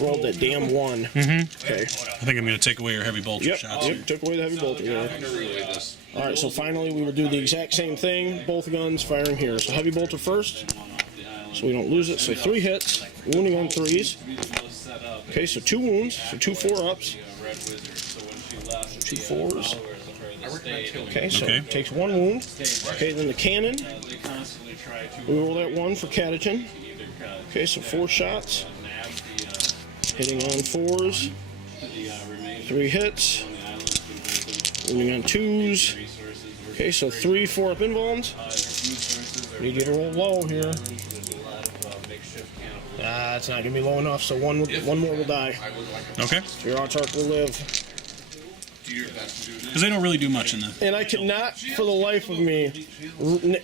rolled that damn 1. Okay. I think I'm going to take away your heavy bolter shots. Yep, took away the heavy bolter there. Alright, so finally we will do the exact same thing. Both guns firing here. So heavy bolter first, so we don't lose it. So 3 hits, wounding on 3s. Okay, so 2 wounds, so 2 4-ups. 2 4s. Okay, so takes 1 wound. Okay, then the cannon. We roll that 1 for Catechin. Okay, so 4 shots. Hitting on 4s. 3 hits. Wounding on 2s. Okay, so 3 4-up invulns. You get a roll low here. It's not going to be low enough, so one more will die. Okay. Your Autarch will live. Because they don't really do much in the... And I cannot, for the life of me,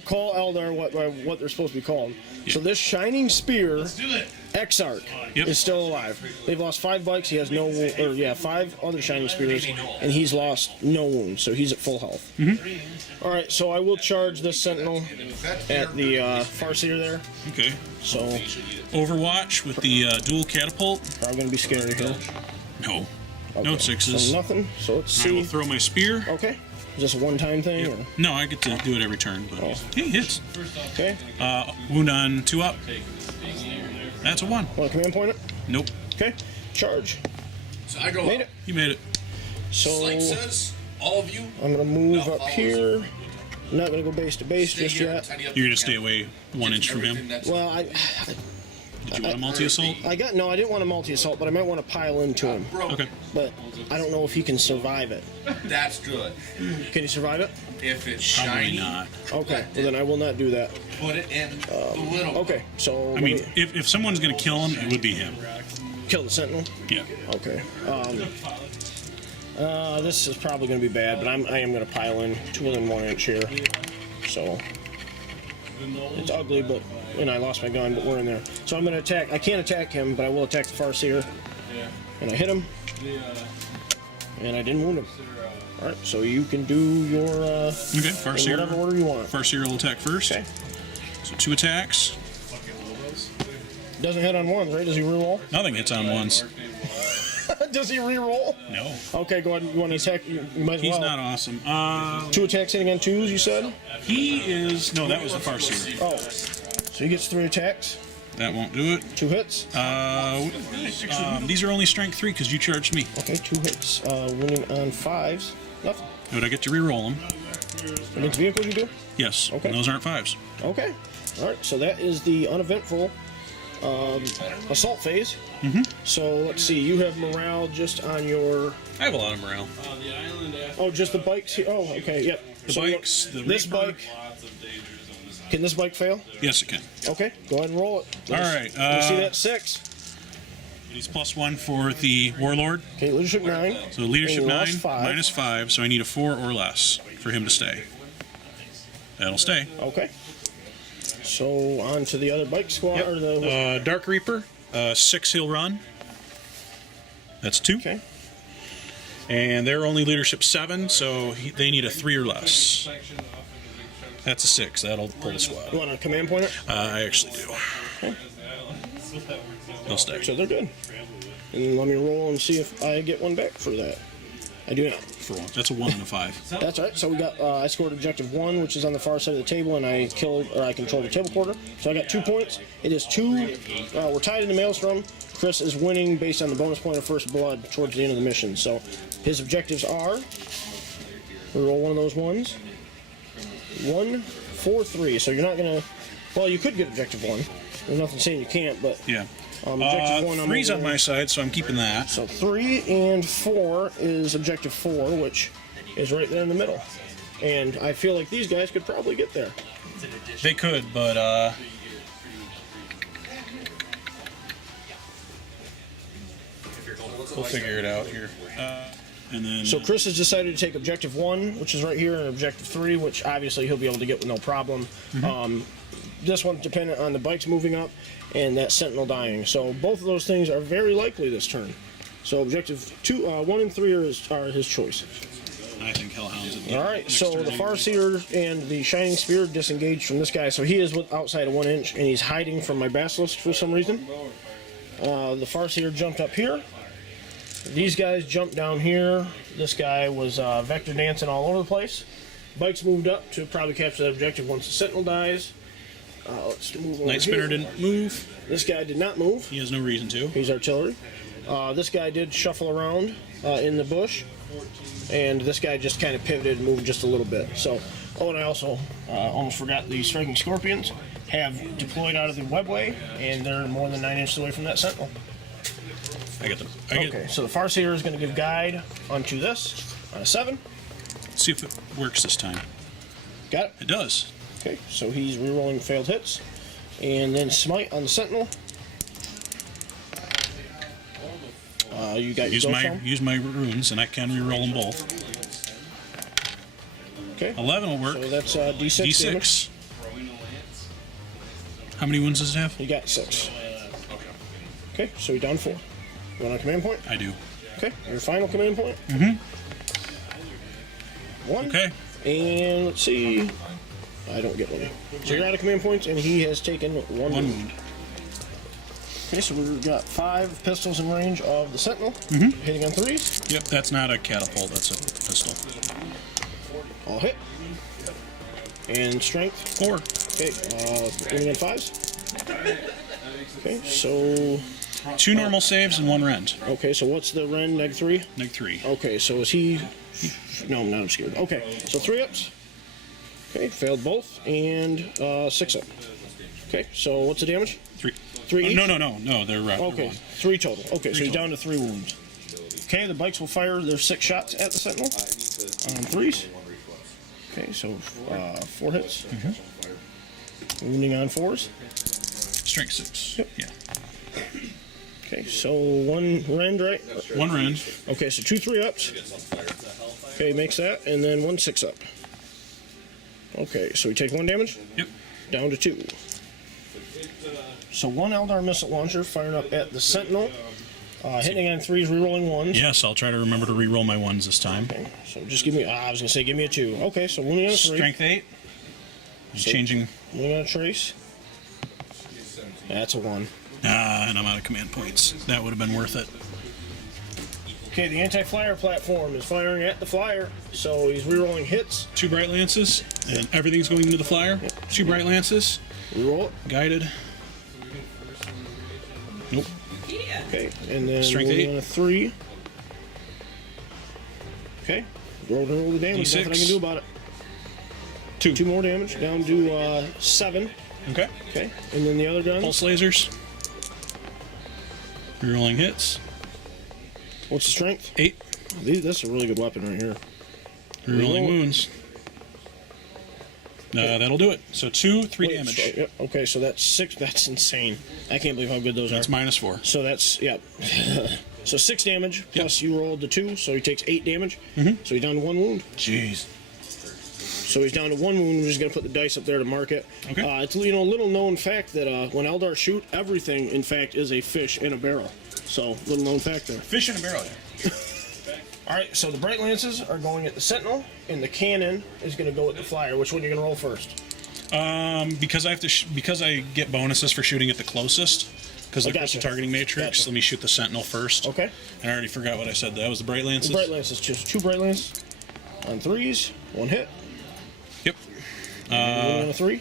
call Eldar what they're supposed to be called. Yep. So this Shining Spear, Exarch, is still alive. They've lost 5 bikes. He has no wound, 5 other Shining Spears, and he's lost no wounds, so he's at full health. All right, so I will charge this Sentinel at the Farseer there. Okay. So Overwatch with the dual catapult. Probably going to be scary here. No. Okay. No 6s. So nothing. So let's see. I will throw my spear. Okay. Is this a one-time thing? Yep. Or? No, I get to do it every turn, but he hits. Okay. Wound on 2 up. That's a 1. Want to command point it? Nope. Okay. Charge. So I go Made up. it. You made it. So Slate says, all of you. I'm going to move No, up follows. here. I'm not going to go base to base Stay just here, yet. tidy up You're the going to stay camp. away 1 inch from Everything him. that's- Well, Did you want a multi-assault? I didn't want a multi-assault, but I might want to pile into him. Okay. But I don't know if he can survive it. That's good. Can he survive it? If it's Probably shiny, not. Okay. Well, then I will not do that. put it in the little. Okay. So I mean, if someone's going to kill him, it would be him. kill the Sentinel. Yeah. Okay. This is probably going to be bad, but I am going to pile in 2 within 1 inch here. So it's ugly, but I lost my gun, but we're in there. So I'm going to attack. I can't attack him, but I will attack the Farseer. And I hit him, and I didn't wound him. All right. So you can do your Okay. in whatever order you want. Farseer will attack first. Okay. So 2 attacks. Doesn't hit on 1s, right? Does he reroll? Nothing hits on 1s. Does he reroll? No. Okay, go ahead. You want to attack? You might as well. He's not awesome. 2 attacks hitting on 2s, you said? He is... No, that was the Farseer. Oh. So he gets 3 attacks. That won't do it. 2 hits. These are only strength 3 because you charged me. Okay, 2 hits. Winning on 5s. Nothing. Would I get to re-roll them? Against vehicles you do? Yes. Okay. And those aren't 5s. Okay. Alright, so that is the uneventful assault phase. So let's see, you have morale just on your... I have a lot of morale. Oh, just the bikes here? Oh, okay, yep. The So bikes, the this Reaper. bike... Can this bike fail? Yes, it can. Okay, go ahead and roll it. All right. Let's see that 6. He's +1 for the Warlord. Okay, leadership 9. So leadership And you 9 lost 5. minus 5, so I need a 4 or less for him to stay. That'll stay. Okay. So on to the other bike squad. Yep. Or the, Dark Reaper, 6 he'll run. That's 2. okay. And they're only leadership 7, so they need a 3 or less. That's a 6. That'll pull the squad. You want a command pointer? I actually do. They'll stay. So they're good. And let me roll and see if I get one back for that. I do not. For 1. That's a 1 and a 5. That's right. So we got. I scored objective 1, which is on the far side of the table, and I controlled the table quarter. So I got 2 points. It is 2. We're tied in the Malestrom. Chris is winning based on the bonus point of first blood towards the end of the mission. So his objectives are. We roll one of those ones. 1, 4, 3. So you're not gonna. Well, you could get objective 1. There's nothing saying you can't, but. Yeah. Objective 1. 3's I'm on my side, so I'm keeping that. So 3 and 4 is objective 4, which is right there in the middle. And I feel like these guys could probably get there. They could, but we'll figure it out here. And then So Chris has decided to take objective 1, which is right here, and objective 3, which obviously he'll be able to get with no problem. this one's dependent on the bikes moving up and that sentinel dying. So both of those things are very likely this turn. So objective 1 and 3 are his choice. I think Hellhound's at the All right, next so turn the anyway. Farseer and the Shining Spear disengaged from this guy, so he is outside of 1 inch, and he's hiding from my Basilisk for some reason. The Farseer jumped up here. These guys jumped down here. This guy was vector dancing all over the place. Bikes moved up to probably capture that objective once the Sentinel dies. Let's move over Night Spinner here. didn't move. This guy did not move. He has no reason to. He's artillery. This guy did shuffle around in the bush, and this guy just kind of pivoted and moved just a little bit. So, and I also almost forgot the Striking Scorpions have deployed out of the webway, and they're more than 9 inches away from that sentinel. I get them. Okay, so the Farseer is going to give guide onto this on a 7. See if it works this time. Got it. It does. Okay, so he's rerolling failed hits, and then smite on the sentinel. You got Use your my ghost helm. use my runes, and I can reroll them both. Okay, 11 will work. so that's D6 damage. D6. How many wounds does it have? You got 6. Okay, so you're down 4. You want a command point? I do. Okay, your final command point. 1. Okay. And let's see. I don't get one. So you're out of command points, and he has taken 1 One wound. wound. Okay, so we've got 5 pistols in range of the Sentinel, hitting on 3s. Yep, that's not a catapult. That's a pistol. All hit. And strength. 4. Okay, hitting on 5s. Okay, so 2 normal saves and 1 rend. okay, so what's the Ren -3? -3. Okay, so is he? No, I'm not obscured. Okay, so 3 ups. Okay, failed both, and 6 up. Okay, so what's the damage? 3. 3 each? No. They're Okay, one. 3 total. Okay, so he's total. down to 3 wounds. Okay, the bikes will fire their 6 shots at the Sentinel on 3s. Okay, so 4 hits. Wounding on 4s. Strength 6. Yep. Yeah. Okay, so 1 rend, right? 1 rend. Okay, so 2 3 ups. Okay, makes that, and then 1 6 up. Okay, so we take 1 damage, Yep. down to 2. So 1 Eldar missile launcher firing up at the Sentinel, hitting on 3s, rerolling 1s. Yes, I'll try to remember to reroll my 1s this time. Okay, so just give me, I was going to say give me a 2. Okay, so wounding on a 3. Strength 8. Changing. Wounding on a trace. That's a 1. And I'm out of command points. That would have been worth it. Okay, the anti-flyer platform is firing at the flyer, so he's rerolling hits. 2 bright lances, and everything's going into the flyer. 2 bright lances, Reroll it. guided. Nope. Okay, and then Strength wounding 8. on a 3. Okay, roll the damage. Nothing I can D6. do about it. 2 more damage, down to 7. Okay. Okay, and then the other gun. Pulse lasers. Rerolling hits. What's the strength? 8. This is a really good weapon right here. Rerolling Reroll. wounds. That'll do it. So 2, 3 Wait, damage. so- yep, okay, so that's 6. That's insane. I can't believe how good those That's are. -4. So that's, yeah. So 6 damage, plus you rolled the 2, so he takes 8 damage. So he's down to 1 wound. Jeez. So he's down to 1 wound. We're just going to put the dice up there to mark it. Okay. It's a little known fact that when Eldar shoot, everything, in fact, is a fish in a barrel. So, little known fact there. Fish in a barrel. All right, so the Bright Lances are going at the Sentinel, and the cannon is going to go at the Flyer. Which one are you going to roll first? Because I have to because I get bonuses for shooting at the closest. Because of the gotcha. crystal targeting matrix, Gotcha. let me shoot the Sentinel first. Okay. And I already forgot what I said. That was the bright lances. Bright Lances, just 2 Bright Lances on 3s, 1 hit. Yep. Wounding on a 3.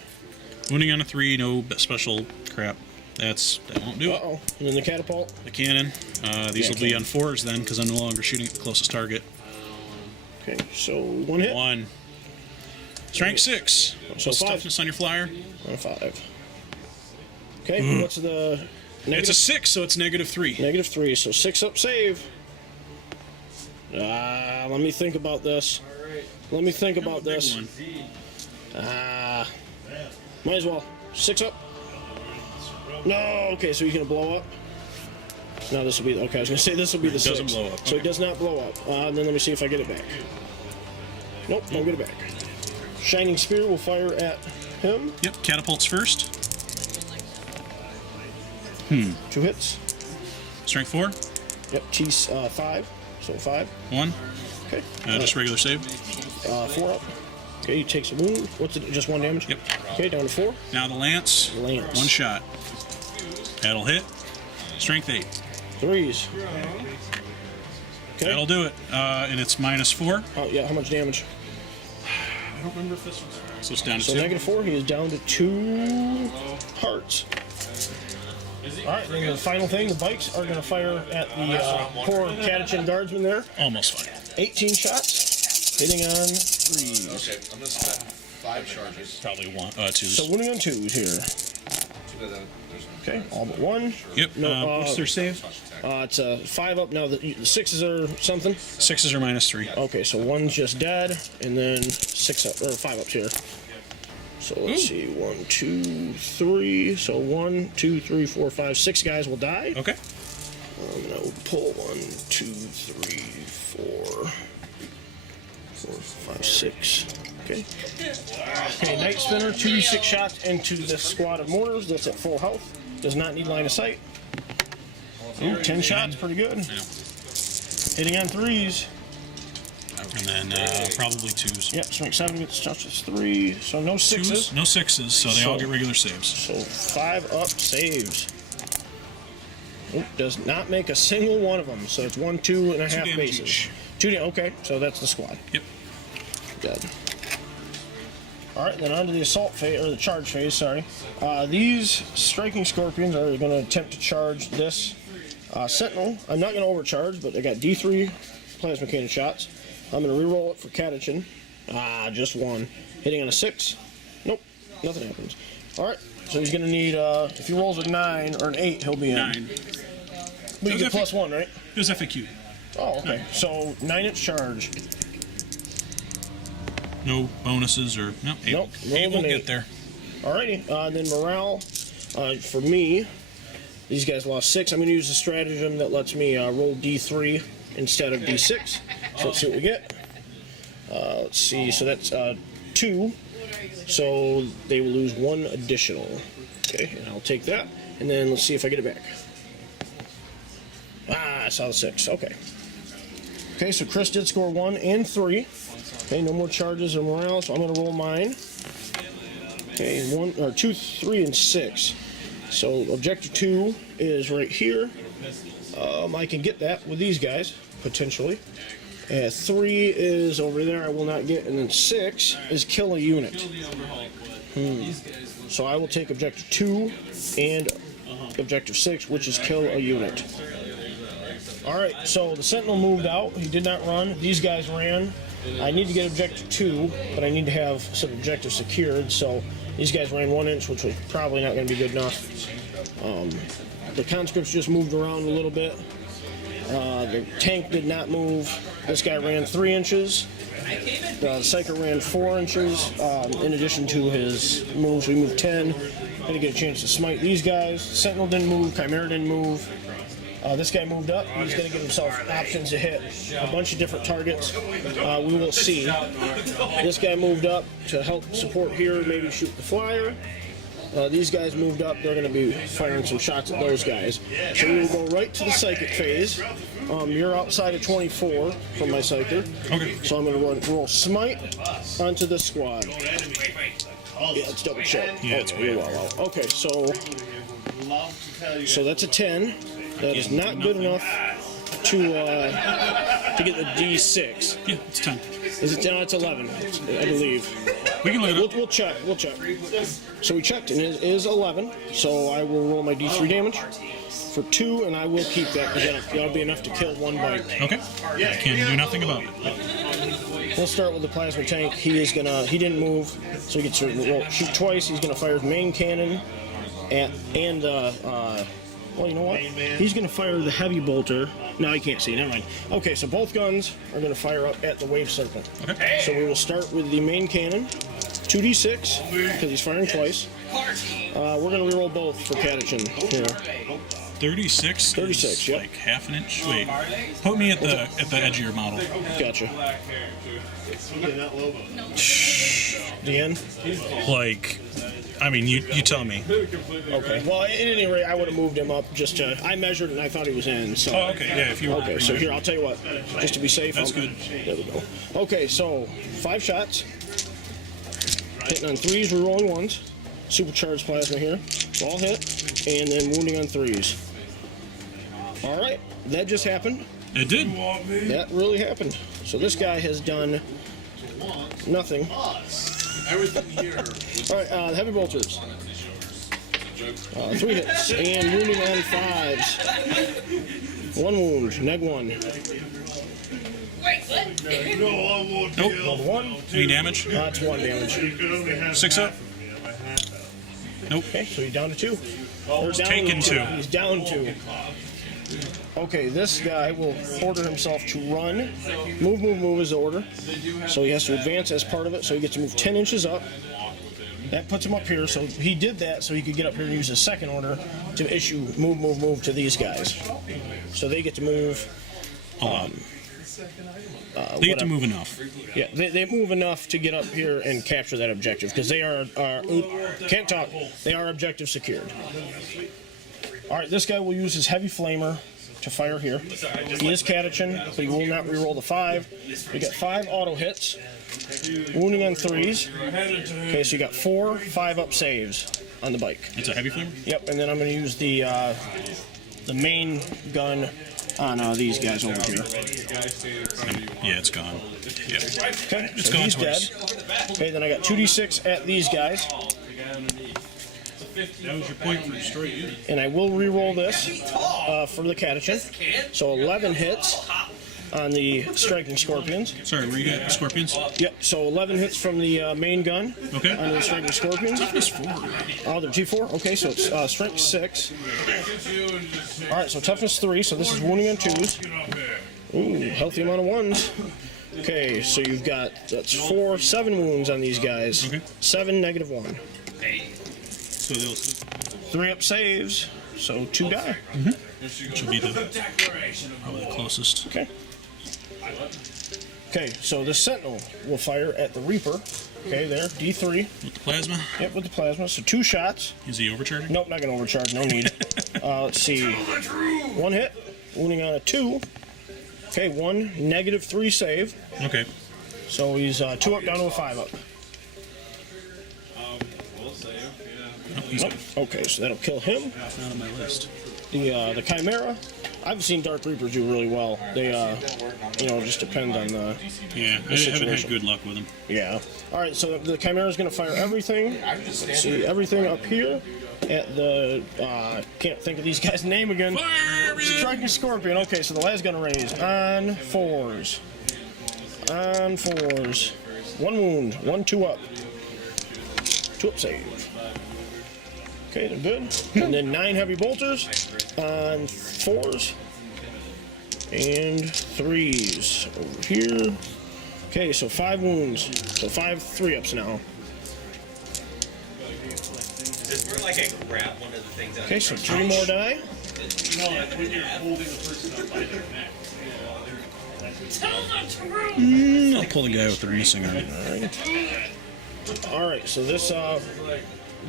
Wounding on a 3, no special crap. That won't do it. Uh-oh. And then the Catapult. The cannon. These Yeah, will be on cannon. 4s then, because I'm no longer shooting at the closest target. Okay, so 1 hit 1. Strength 6. So So 5. toughness on your flyer. on a 5. Okay, what's the It's a negative? 6, so it's -3. -3, so 6 up save. Let me think about this. Let me think about Big this. one. Might as well. 6 up. No, okay, so he's gonna blow up. No, this will be okay. I was gonna say this will be the 6. doesn't blow up. So it Okay. does not blow up. And then let me see if I get it back. Nope, don't get it back. Shining Spear will fire at him. Yep, catapults first. 2 hits. Strength 4. Yep, cheese 5. So 5. 1. Okay. Just regular save. 4 up. Okay, he takes a wound. What's it? Just 1 damage? Yep. Okay, down to 4. Now the lance. Lance. 1 shot. That'll hit. Strength 8. 3s. Okay. That'll do it. And it's -4. Oh, yeah, how much damage? I don't remember if this was. So it's down to So 2. -4, he is down to 2 hearts. Alright, then the final thing, the bikes are going to fire at the poor Catachin guardsman there. Almost fine. 18 shots, hitting on 3s. Okay, I'm gonna spend 5 charges. Probably 2s. So winning on 2s here. Okay, all but 1. Yep. No, What's their save? It's a 5 up now. The 6s are something. 6s are -3. Okay, so 1's just dead, and then 6 up or 5 ups here. So let's see, 1, 2, 3. So 1, 2, 3, 4, 5, 6 guys will die. Okay. And I will pull 1, 2, 3, 4, 5, 6. Okay. Okay, Night Spinner, 2d6 shots into this squad of mortars. That's at full health. Does not need line of sight. Ooh, 10 shots, pretty good. Hitting on 3s. And then probably 2s. Yep, strength 7 gets touches 3. So no 6s. 2s, no 6s, so they all get regular saves. So 5 up saves. Oop, does not make a single one of them. So it's 1, 2.5 damage bases. each. 2 damage. Okay, so that's the squad. Yep. Good. All right, then on to the assault phase, or the charge phase, sorry. These striking scorpions are going to attempt to charge this sentinel. I'm not going to overcharge, but I got D3 plasma cannon shots. I'm going to reroll it for Catachin. Just 1. Hitting on a 6. Nope, nothing happens. All right, so he's going to need, if he rolls a 9 or an 8, he'll be in. 9. But you get +1, right? It was FAQ. Oh, okay. So 9-inch charge. No bonuses or no. Nope, Eight will rolled an get 8. there. Alrighty, then morale, for me, these guys lost 6. I'm going to use a stratagem that lets me roll D3 instead of D6. So let's see what we get. Let's see, so that's 2. So they will lose 1 additional. Okay, and I'll take that. And then let's see if I get it back. I saw the 6. Okay. Okay, so Chris did score 1 and 3. Okay, no more charges or morale, so I'm going to roll mine. Okay, 2, 3, and 6. So objective 2 is right here. I can get that with these guys, potentially. 3 is over there, I will not get. And then 6 is kill a unit. So I will take objective 2 and objective 6, which is kill a unit. Alright, so the sentinel moved out. He did not run. These guys ran. I need to get objective 2, but I need to have some objectives secured. So these guys ran 1 inch, which was probably not going to be good enough. The conscripts just moved around a little bit. The tank did not move. This guy ran 3 inches. The Psyker ran 4 inches. In addition to his moves, we moved 10. Didn't get a chance to smite these guys. Sentinel didn't move. Chimera didn't move. This guy moved up. He's going to give himself options to hit a bunch of different targets. We will see. This guy moved up to help support here, maybe shoot the flyer. These guys moved up. They're going to be firing some shots at those guys. So we will go right to the psychic phase. You're outside of 24 from my psyker. Okay. So I'm going to roll smite onto this squad. Yeah, let's double check. Yeah, it's way well. Okay, so that's a 10. That is not good enough to get the D6. Yeah, it's 10. Is it 10? No, it's 11, I believe. We can look it up. We'll check. So we checked, and it is 11. So I will roll my D3 damage for 2, and I will keep that because that'll be enough to kill 1 bite. Okay. Can do nothing about it. We'll start with the plasma tank. He didn't move, so he gets to shoot twice. He's gonna fire his main cannon, well, you know what? He's going to fire the heavy bolter. No, I can't see. Never mind. Okay, so both guns are going to fire up at the wave circle. Okay. So we will start with the main cannon, 2d6, because he's firing twice. We're going to reroll both for Catachin here. 36. 36, yep. Like half an inch. Wait, put me at the edge of your model. Gotcha. The end? Like, I mean, you tell me. Okay. Well, at any rate, I would have moved him up just to. I measured and I thought he was in. So. Oh, okay. Yeah, if you were. Okay, so here, I'll tell you what. Just to be safe. That's good. There we go. Okay, so 5 shots. Hitting on 3s, rerolling 1s. Supercharged plasma here. All hit. And then wounding on 3s. All right, that just happened. It did. That really happened. So this guy has done nothing. Everything here. All right, heavy bolters. 3 hits and wounding on 5s. 1 wound, neg 1. Nope. Level 1. Any damage? That's 1 damage. 6 up. Nope. Okay, so he's down to 2. Or down taken 2. He's down 2. Okay, this guy will order himself to run. Move is the order. So he has to advance as part of it, so he gets to move 10 inches up. That puts him up here, so he did that so he could get up here and use his second order to issue move to these guys. So they get to move. They get to move enough. Yeah, they move enough to get up here and capture that objective because they are can't talk. They are objective secured. All right, this guy will use his heavy flamer to fire here. He is cateching, but he will not reroll the 5. We got 5 auto hits, wounding on 3s. Okay, so you got 4 5-up saves on the bike. It's a heavy flamer? Yep, and then I'm going to use the main gun on these guys over here. Yeah, it's gone. Yeah. Okay, It's so gone he's twice. dead. Okay, then I got 2d6 at these guys. That was your point for destroy unit. And I will re-roll this for the catechin. So 11 hits on the striking scorpions. Sorry, were you got scorpions? Yep, so 11 hits from the main gun Okay. on the striking scorpions. Toughness 4. Oh, they're G4? Okay, so it's strength 6. Alright, so toughness 3, so this is wounding on 2s. Ooh, healthy amount of 1s. Okay, so you've got, that's 7 wounds on these guys. Okay. 7, negative 1. So they'll 3-up saves, so 2 die. should be probably the closest. Okay. Okay, so the Sentinel will fire at the Reaper. Okay, there, D3. With the plasma? Yep, with the plasma. So 2 shots. Is he overcharging? Nope, not going to overcharge. No need. Let's see. 1 hit. Wounding on a 2. Okay, 1, negative 3 save. Okay. So he's 2 up down to a 5 up. Oh, he's Nope. good. Okay, so that'll kill him. It's not on my list. The Chimera. I've seen Dark Reapers do really well. They, it just depends on the... Yeah, I haven't had good luck with him. Yeah. All right, so the Chimera is going to fire everything. Let's see, everything up here at the... can't think of these guys' name again. Striking Scorpion. Okay, so the lad's going to raise on 4s. On 4s. 1 wound. 1 2 up. 2 up save. Okay, they're good. And then 9 heavy bolters on 4s and 3s over here. Okay, so 5 wounds. So 5 3-ups now. We're like a grab one of the things out Okay, so 3 more die. I'll pull the guy with the missing arm. All right, so this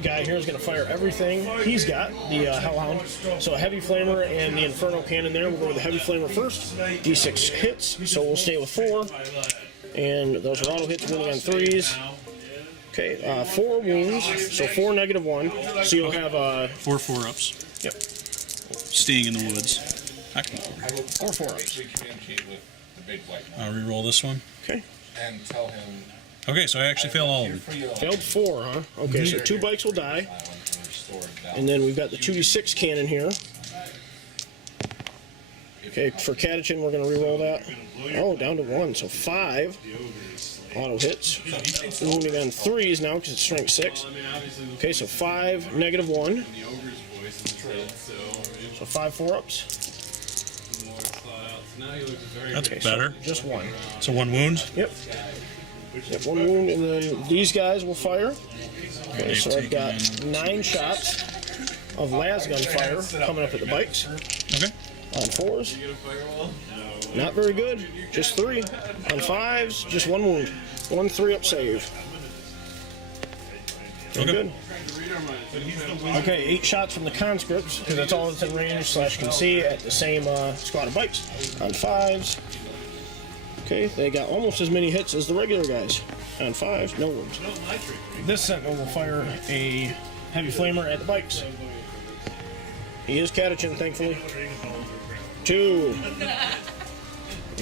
guy here is going to fire everything he's got, the Hellhound. So a heavy flamer and the Inferno cannon there. We'll go with the heavy flamer first. D6 hits, so we'll stay with 4. And those are auto hits, wounding on 3s. Okay, 4 wounds, so 4 negative 1. So you'll have 4 4-ups. Yep, Staying in the woods. I can 4 4-ups. Communicate with the big white man I'll re-roll this one. Okay, and tell him Okay, so I actually fail all of them. for you failed 4, huh? Okay, so 2 bikes will die. and restore it down. And then we've got the 2d6 cannon here. Okay, for Catechin, we're going to re-roll that. Oh, down to 1, so 5 auto hits. Wounding on 3s now because it's strength 6. Okay, so 5, negative 1. So 5 4-ups. That's Okay, better. So just 1. So 1 wound. Yep. Yep, 1 wound, and then these guys will fire. Okay, so I've got 9 shots. of las gun fire coming up at the bikes. Okay. On 4s, not very good, just 3. On 5s, just 1 wound. 1 3-up save. Very good. Okay, 8 shots from the conscripts, because that's all that's in range / can see at the same squad of bikes. On 5s. Okay, they got almost as many hits as the regular guys. On 5, no wounds. This sentinel will fire a heavy flamer at the bikes. He is catechin, thankfully. 2.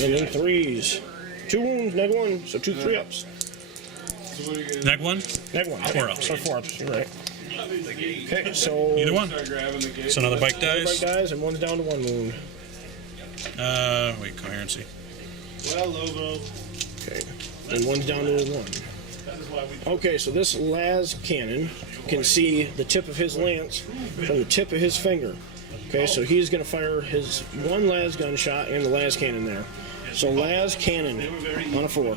And then 3s. 2 wounds, neg 1, so 2 3-ups. Neg 1? Neg 1. 4-ups. Or 4-ups, you're right. Okay, so... Either one. So another bike Another dies. bike dies, and 1's down to 1 wound. Wait, coherency. Okay, and 1's down to 1. Okay, so this las cannon can see the tip of his lance from the tip of his finger. Okay, so he's going to fire his 1 las gun shot and the las cannon there. So las cannon on a 4.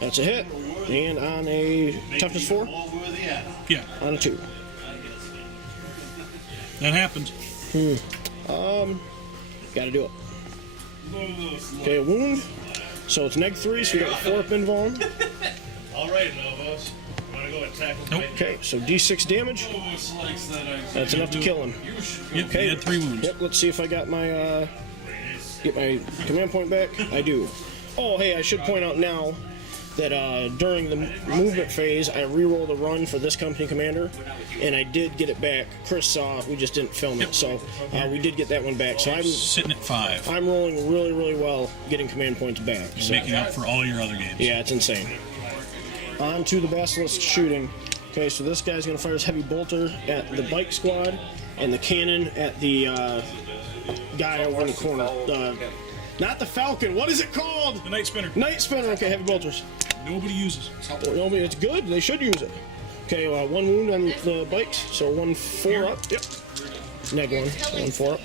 That's a hit. And on a toughness 4? Yeah, On a 2. that happens. Gotta do it. Okay, a wound. So it's neg 3, so you got the 4-up invuln. All right, Novos. Want to go attack him? Nope. Okay, so d6 damage. That's enough to kill him. Yep, he had 3 wounds. Yep, let's see if I got my get my command point back. I do. Oh, hey, I should point out now that during the movement phase, I re-rolled a run for this company commander, and I did get it back. Chris saw it, we just didn't film it, so we did get that one back. So Sitting at 5. I'm rolling really, really well getting command points back. So. Making up for all your other games. Yeah, it's insane. On to the basilisk shooting. Okay, so this guy's going to fire his heavy bolter at the bike squad, and the cannon at the guy over in the corner. Not the Falcon. What is it called? The Night Spinner. Night Spinner. Okay, heavy bolters. Nobody uses. Nobody. It's good. They should use it. Okay, 1 wound on the bikes, so 1 4-up. Yep. Neg 1. 1 4-up.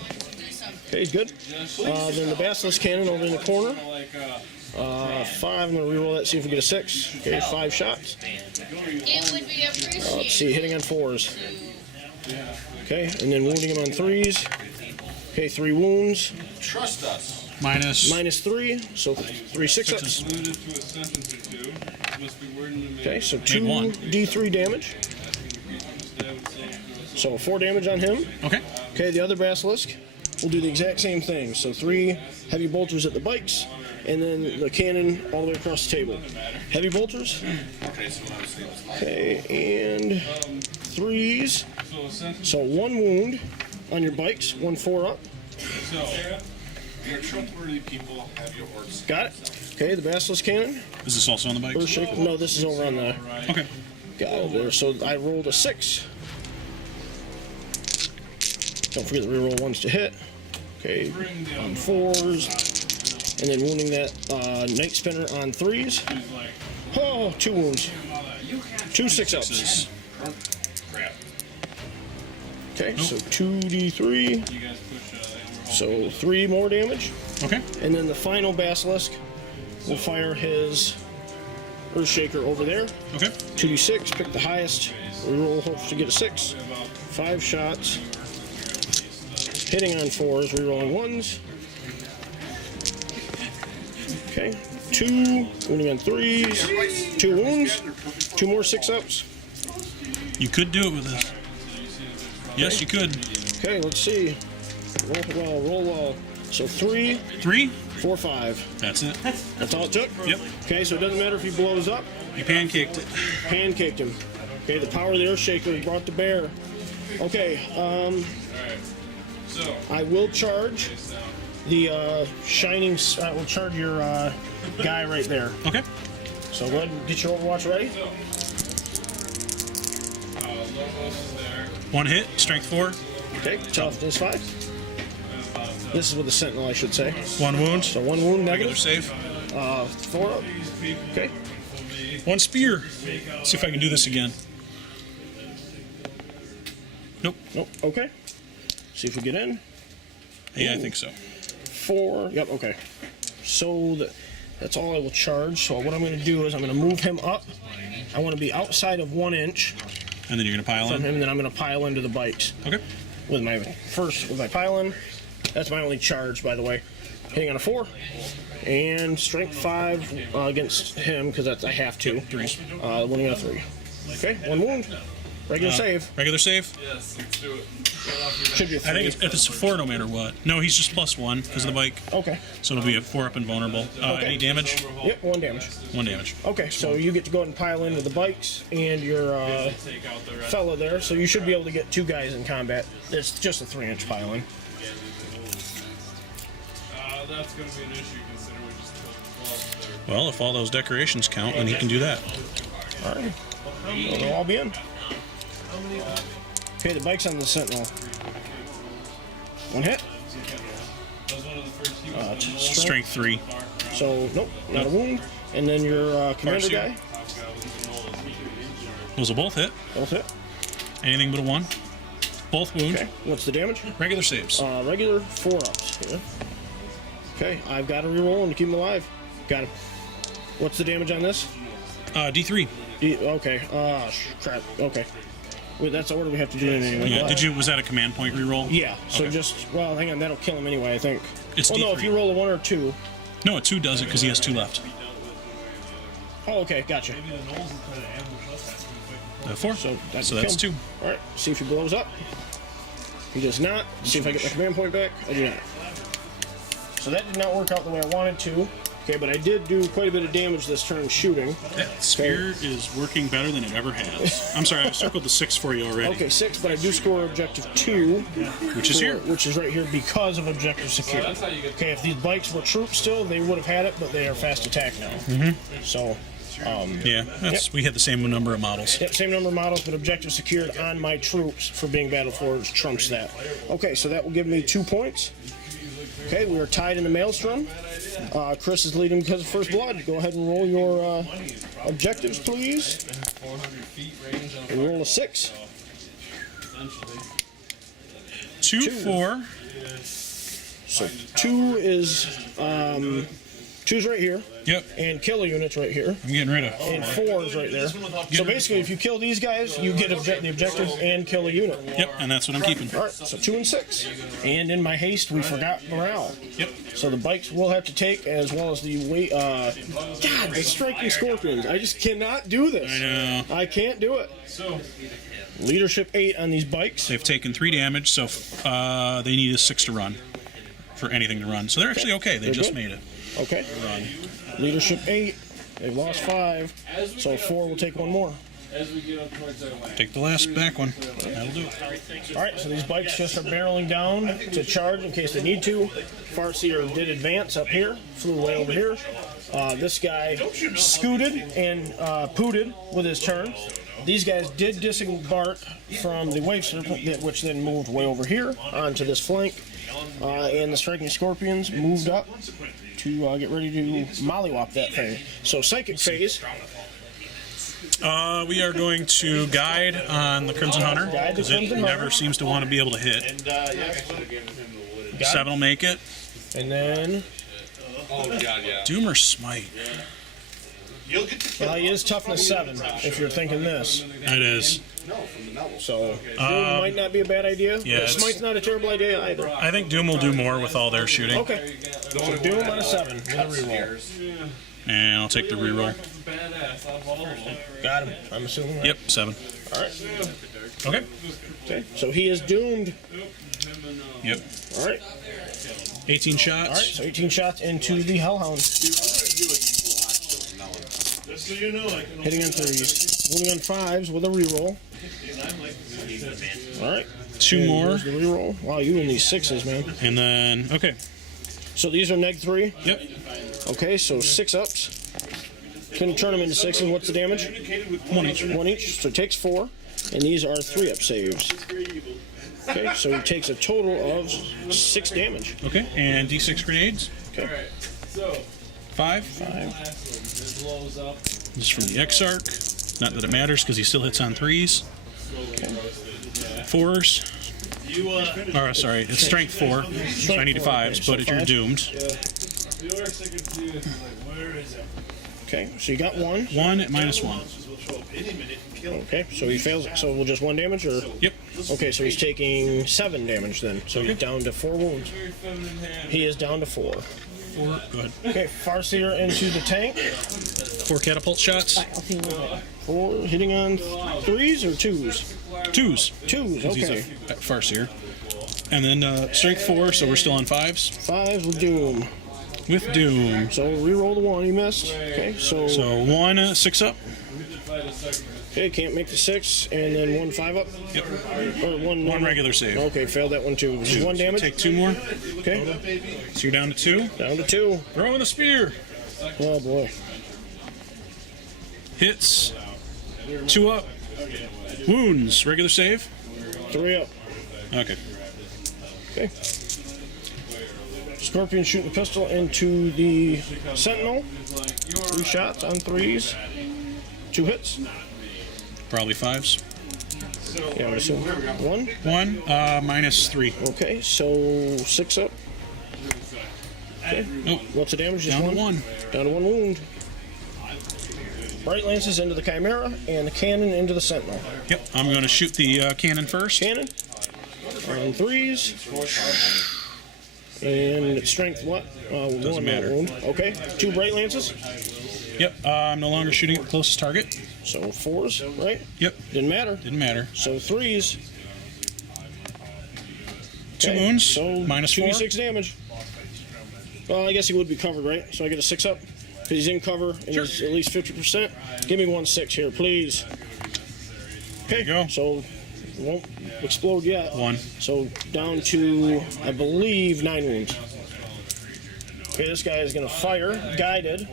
Okay, he's good. Then the basilisk cannon over in the corner. 5. I'm going to reroll that, see if we get a 6. Okay, 5 shots. It would be appreciated. Let's see, hitting on 4s. Okay, and then wounding him on 3s. Okay, 3 wounds. Trust us. Minus 3, so 3 6-ups. Okay, so 2 d3 damage. So 4 damage on him. Okay. Okay, the other basilisk will do the exact same thing. So 3 heavy bolters at the bikes, and then the cannon all the way across the table. Heavy bolters. Okay, and 3s. So 1 wound on your bikes, 1 4-up. Your trustworthy people have your orders. Got it. Okay, the basilisk cannon. Is this also on the bike? Earthshaker. No, this is over on the Okay. guy there. So I rolled a 6. Don't forget the reroll 1s to hit. Okay, on 4s. And then wounding that Night Spinner on 3s. Oh, 2 wounds. 2 6-ups. Okay, so 2d3. So 3 more damage. Okay. And then the final basilisk will fire his Earthshaker over there. Okay. 2d6, pick the highest. Reroll, hopes to get a 6. 5 shots. Hitting on 4s, rerolling 1s. Okay. 2, wounding on 3s. 2 wounds. 2 more 6-ups. You could do it with this. Yes, you could. Okay, let's see. Roll well, roll well. So 3, 3? 4, 5. That's it. That's all it took? Yep. Okay, so it doesn't matter if he blows up. You pancaked it. Pancaked him. Okay, the power of the Earthshaker is brought to bear. Okay, I will charge the shining. I will charge your guy right there. Okay. So go ahead and get your Overwatch ready. 1 hit, strength 4. Okay, toughness 5. This is with the Sentinel, I should say. 1 wound. So 1 wound Regular negative. save. 4 up. Okay. 1 spear. See if I can do this again. Nope. Nope. Okay. See if we get in. Yeah, I think so. 4. Yep. Okay. So that's all I will charge. So what I'm going to do is I'm going to move him up. I want to be outside of 1 inch. And then you're going to pile from in? him. Then I'm going to pile into the bikes. Okay. With my pile in. That's my only charge, by the way. Hitting on a 4. And strength 5 against him, because I have to. 3s. Winning on a 3. Okay, 1 wound. Regular save. Regular save? Yes, let's do it. Should be a 3. I think it's a 4 no matter what. No, he's just +1 because of the bike. Okay. So it'll be a 4 up and vulnerable. Any damage? Yep, 1 damage. 1 damage. Okay, so you get to go ahead and pile in with the bikes and your fella there, so you should be able to get 2 guys in combat. It's just a 3-inch pile in. That's going to be an issue considering we just killed 12 there. Well, if all those decorations count, then he can do that. All right. Well, they'll all be in. Okay, the bike's on the Sentinel. 1 hit. Strength 3. So, nope, not a wound. And then your commander Parsu. guy. Those will both hit. Both hit. Anything but a 1. Both wound. Okay, what's the damage? Regular saves. Regular 4-ups here. Okay, I've got to reroll him to keep him alive. Got him. What's the damage on this? D3. Okay. Crap. Okay. Wait, that's the order we have to do it anyway. Yeah. Was that a command point reroll? Yeah. So Okay. well, hang on. That'll kill him anyway, I think. It's no, D3. if you roll a 1 or 2. No, a 2 does it because he has 2 left. Oh, okay. Gotcha. 4. So that's 2. All right. See if he blows up. He does not. See if I get my command point back. I do not. So that did not work out the way I wanted to. Okay, but I did do quite a bit of damage this turn shooting. That spear is working better than it ever has. I'm sorry, I circled the 6 for you already. Okay, 6, but I do score objective 2. Which is here. Which is right here because of objective secure. Okay, if these bikes were troops still, they would have had it, but they are fast attack now. Mm-hmm. So, Yeah, we had the same number of models. yep, same number of models, but objective secured on my troops for being battle forged trumps that. Okay, so that will give me 2 points. Okay, we are tied in the Malestrom. Chris is leading because of first blood. Go ahead and roll your objectives, please. And roll a 6. 2, 4. So 2 is 2's right here, Yep, and killer units right here, I'm getting rid of. and 4 is right there. So basically, if you kill these guys, you get the objectives and kill a unit. Yep, and that's what I'm keeping. All right, so 2 and 6. And in my haste, we forgot morale. Yep. So the bikes will have to take, as well as the weight. God, the striking scorpions. I just cannot do this. I know. I can't do it. Leadership 8 on these bikes. They've taken 3 damage, so they need a 6 to run for anything to run. So they're actually okay. They They're just good. made it. Okay. Leadership 8. They've lost 5. So 4 will take 1 more. Take the last back one. That'll do it. All right, so these bikes just are barreling down to charge in case they need to. Farseer did advance up here, flew way over here. This guy scooted and pooted with his turn. These guys did disembark from the wave serpent, which then moved way over here onto this flank. And the striking scorpions moved up to get ready to mollywop that thing. So psychic phase. We are going to guide on the Crimson Hunter Guide the because it Crimson never Hunter. seems to want to be able to hit. 7 will make it. And then Oh, God, yeah. Doom or Smite? You'll get to kill he is toughness 7, if you're thinking this. It is. So Doom might not be a bad idea. yeah, But it's- Smite's not a terrible idea either. I think Doom will do more with all their shooting. Okay. So Doom on a 7 with a reroll. And I'll take the reroll. badass out of all of them. Got him. I'm assuming. Right? Yep, 7. All right. Okay. Okay. So he is doomed. Yep. All right. 18 All right. shots. So 18 shots into the Hellhound. Just so you know, I can Hitting on 3s. Wounding on 5s with a reroll. All right. 2 more. Here's the reroll. Wow, you in these 6s, man. And then, okay. So these are neg 3. Yep. Okay, so 6 ups. Can turn them into 6s. What's the damage? 1 each. 1 each. So it takes 4. And these are 3 up saves. Okay, so he takes a total of 6 damage. Okay. And D6 grenades. Okay. 5. 5. This is from the Exarch. Not that it matters because he still hits on 3s. 4s. Or, sorry, it's strength 4. So I need 5s, but if you're doomed. Okay, so you got 1. 1 at -1. Okay, so he fails it. So we'll just 1 damage, or? Yep. Okay, so he's taking 7 damage then. So he's down to 4 wounds. He is down to 4. 4. Go ahead. Okay, Farseer into the tank. 4 catapult shots. 4 hitting on 3s or 2s? 2s. 2s, He's okay. a Farseer. And then strength 4, so we're still on 5s. 5s with Doom. With Doom. So reroll the 1 he missed. Okay, so 1 6 up. okay, can't make the 6, and then 1 5 up. Yep. Or 1 regular save. Okay, failed that one too. Just 1 damage. Take 2 more. Okay, So you're down to 2. down to 2. Throw in the spear. Oh boy. Hits. 2 up. Wounds. Regular save. 3 up. Okay. Okay. Scorpion shooting the pistol into the Sentinel. 3 shots on 3s. 2 hits. Probably 5s. Yeah, I would assume. 1. 1 -3. Okay, so 6 up. Okay. Nope. What's the damage? Just Down to 1? 1. Down to 1 wound. Bright lances into the Chimera and the cannon into the Sentinel. Yep. I'm going to shoot the cannon first. Cannon on 3s. And it's strength what? Doesn't 1 matter. wound. Okay. 2 bright lances. Yep. I'm no longer shooting at the closest target. So 4s, right? Yep. Didn't matter. Didn't matter. So 3s. 2 Okay, wounds. So -4. 2d6 damage. Well, I guess he would be covered, right? So I get a 6 up. Because he's in cover and Sure. he's at least 50%. Give me 1 6 here, please. There you go. So it won't explode yet. 1. So down to, I believe, 9 wounds. Okay, this guy is going to fire, guided.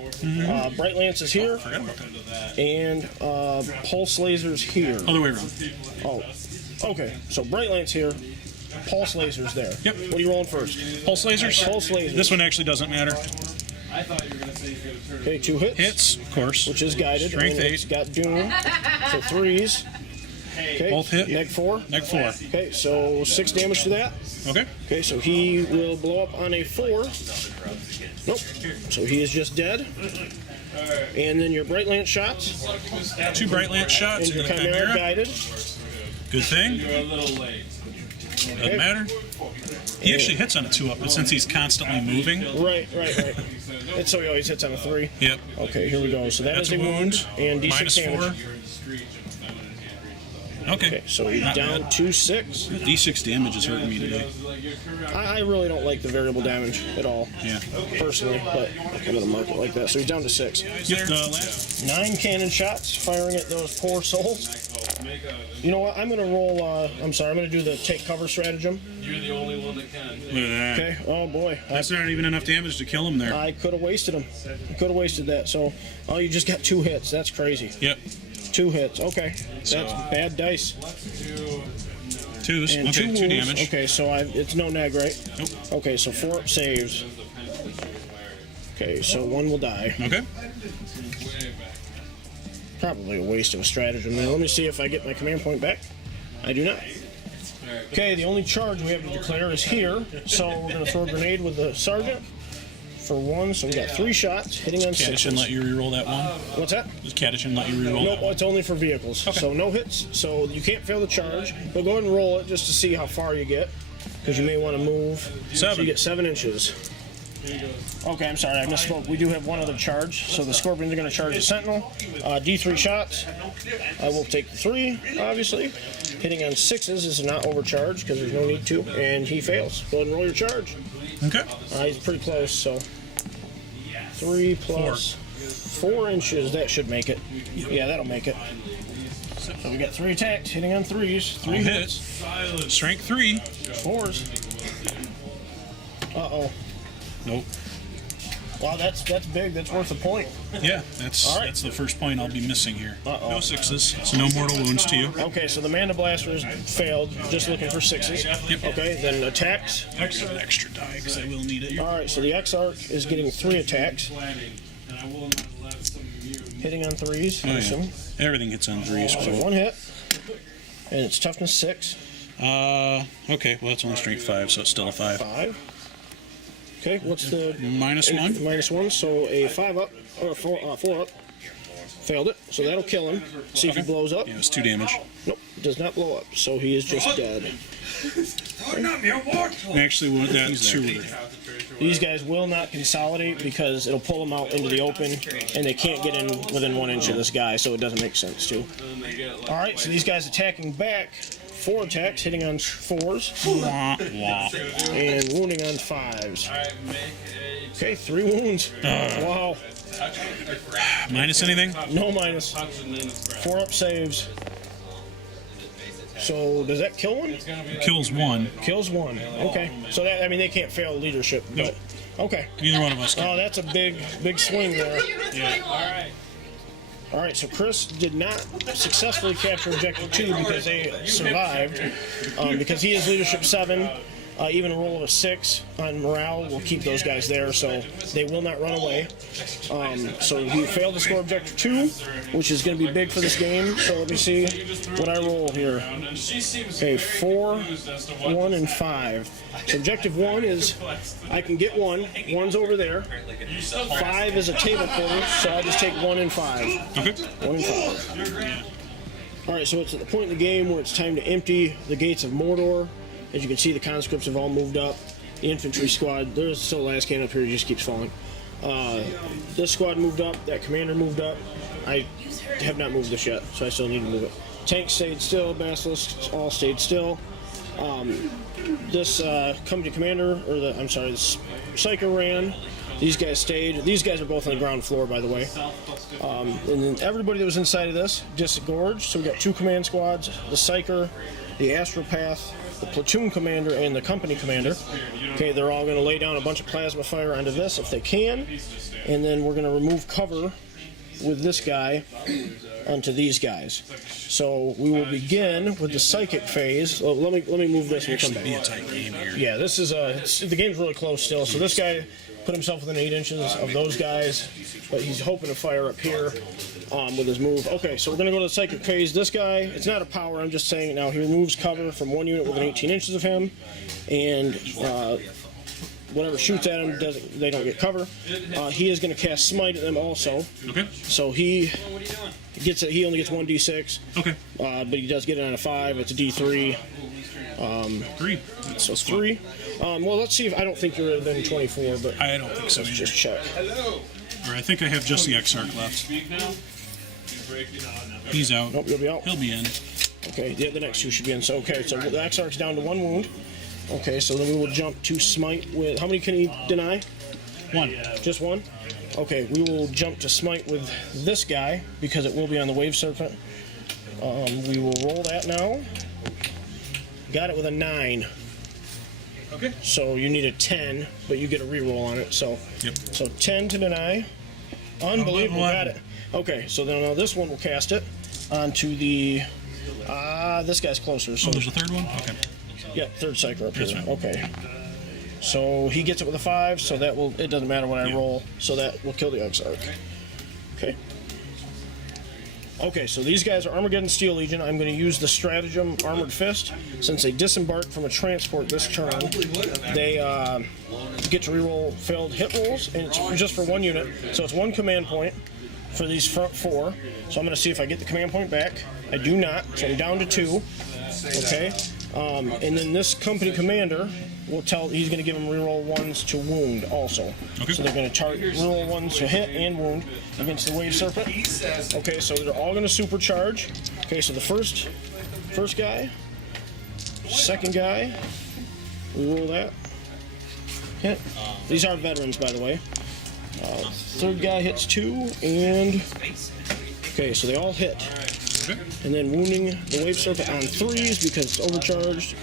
Bright Lance is here, Forgot about that. and Pulse Laser's here. Other way around. Oh, okay. So Bright Lance here, Pulse Laser's there. Yep. What are you rolling first? Pulse lasers. Pulse Lasers. This one actually doesn't matter. Okay, 2 hits. Hits, of course. Which is guided. Strength and 8. It's got Doom. So 3s. Okay. Both hit. Neg 4. Neg 4. Okay, so 6 damage to that. Okay. Okay, so he will blow up on a 4. Nope. So he is just dead. And then your Bright Lance shots. 2 bright lance shots And your into the Chimera Chimera. guided. Good thing. Doesn't matter. He actually hits on a 2 up, but since he's constantly moving. Right. It's so he always hits on a 3. Yep. Okay, here we go. So That's is a wound. and D6 damage. -4. Okay. So he's Not down bad. to 6. D6 damage is hurting me today. I really don't like the variable damage at all, Yeah. personally, but I'm going to mark it like that. So he's down to 6. Yep. The last. 9 cannon shots firing at those poor souls. You know what? I'm going to roll. I'm sorry. I'm going to do the take cover stratagem. Look at that. Okay. Oh boy. That's not even enough damage to kill him there. I could have wasted him. Could have wasted that. So, oh, you just got 2 hits. That's crazy. Yep. 2 hits. Okay. That's bad dice. 2s. And Okay, 2 wounds. damage. Okay, so it's no neg, right? Nope. Okay, so 4 saves. Okay, so 1 will die. Okay. Probably a waste of a stratagem there. Let me see if I get my command point back. I do not. Okay, the only charge we have to declare is here. So we're going to throw a grenade with the sergeant for 1. So we got 3 shots, hitting on 6. Catachin let you reroll that one. What's that? Does Catachin let you reroll Nope, that one? it's only for vehicles. Okay. So no hits. So you can't fail the charge. But go ahead and roll it just to see how far you get. Because you may want to move. 7. So you get 7 inches. Okay, I'm sorry, I misspoke. We do have 1 other charge. So the Scorpions are going to charge the Sentinel. D3 shots. I will take the 3, obviously. Hitting on 6s is not overcharged because there's no need to. And he fails. Go ahead and roll your charge. Okay. He's pretty close, so 3 plus 4 inches. That should make it. Yeah, that'll make it. So we got 3 attacks, hitting on 3s. 3 hits. Strength 3. 4s. Uh-oh. Nope. Wow, that's big. That's worth a point. Yeah, that's All right. that's the first point I'll be missing here. Uh-oh. No 6s, so no mortal wounds to you. Okay, so the Mana Blasters failed. Just looking for 6s. Yep. Okay, then attacks. Extra die, because I will need it. All right, so the X-Arc is getting 3 attacks. Hitting on 3s, I Oh, assume. yeah. Everything hits on 3s. So 1 hit. And it's toughness 6. Okay, well, it's only strength 5, so it's still a 5. 5. Okay, what's the -1. -1? So a 5 up or a 4 up. Failed it, so that'll kill him. See if he blows up. Yeah, it's 2 damage. Nope, does not blow up. So he is just dead. I actually want that 2. These guys will not consolidate because it'll pull them out into the open, and they can't get in within 1 inch of this guy, so it doesn't make sense to. All right, so these guys attacking back. 4 attacks, hitting on 4s, and wounding on 5s. Okay, 3 wounds. Wow. Minus anything? No minus. 4 up saves. So does that kill one? Kills 1. Kills 1. Okay. So that, I mean, they can't fail leadership. But, okay. Neither one of us can. Oh, that's a big swing there. Yeah. All right, so Chris did not successfully capture Objective 2 because they survived. Because he is leadership 7, even a roll of a 6 on morale will keep those guys there, so they will not run away. So he failed to score Objective 2, which is going to be big for this game. So let me see what I roll here. Okay, 4, 1, and 5. So Objective 1 is I can get 1. 1's over there. 5 is a table quarter, so I just take 1 and 5. Okay. 1 and 5. All right, so it's at the point in the game where it's time to empty the gates of Mordor. As you can see, the conscripts have all moved up. The infantry squad, there's still the last can up here, he just keeps falling. This squad moved up, that commander moved up. I have not moved this yet, so I still need to move it. Tanks stayed still, basilisks all stayed still. This company commander, or this Psycho ran. These guys stayed. These guys are both on the ground floor, by the way. And then everybody that was inside of this disgorged. So we got 2 command squads, the Psyker, the Astropath, the platoon commander, and the company commander. Okay, they're all going to lay down a bunch of plasma fire onto this if they can. And then we're going to remove cover with this guy onto these guys. So we will begin with the psychic phase. Oh, let me move this and come back. Be a tight game here. Yeah, this is the game's really close still. So this guy put himself within 8 inches of those guys, but he's hoping to fire up here with his move. Okay, so we're going to go to the psychic phase. This guy, it's not a power, I'm just saying it now. He removes cover from 1 unit within 18 inches of him, and whatever shoots at him, they don't get cover. He is going to cast Smite at them also. Okay. So he only gets 1d6. Okay. But he does get it on a 5. It's a d3. 3. So it's 3. Well, let's see if I don't think you're within 24, but I don't think so let's either. just check. Or I think I have just the Exarch left. He's out. Nope, you'll be out. He'll be in. Okay, the next 2 should be in. So okay, so the Exarch's down to 1 wound. Okay, so then we will jump to Smite with. How many can he deny? 1. Just 1? Okay, we will jump to Smite with this guy because it will be on the Wave Serpent. We will roll that now. Got it with a 9. Okay. So you need a 10, but you get a reroll on it. So, Yep. So 10 to deny. Unbelievable, got it. Okay, so then now this one will cast it onto the. This guy's closer. So Oh, there's a 3rd one? Okay. yeah, 3rd Psyker up here. That's right. Okay. So he gets it with a 5, so that will. It doesn't matter what I roll, so that will kill the Exarch. Okay. Okay, so these guys are Armageddon Steel Legion. I'm going to use the stratagem Armored Fist. Since they disembarked from a transport this turn, they get to reroll failed hit rolls, and it's just for 1 unit. So it's 1 command point for these front 4. So I'm going to see if I get the command point back. I do not, so I'm down to 2. Okay, and then this company commander will he's going to give him reroll 1s to wound also. Okay. So they're going to reroll 1s to hit and wound against the Wave Serpent. Okay, so they're all going to supercharge. Okay, so the first guy, second guy, we roll that. Hit. These are veterans, by the way. Third guy hits 2, and okay, so they all hit. Okay. And then wounding the Wave Serpent on 3s because it's overcharged.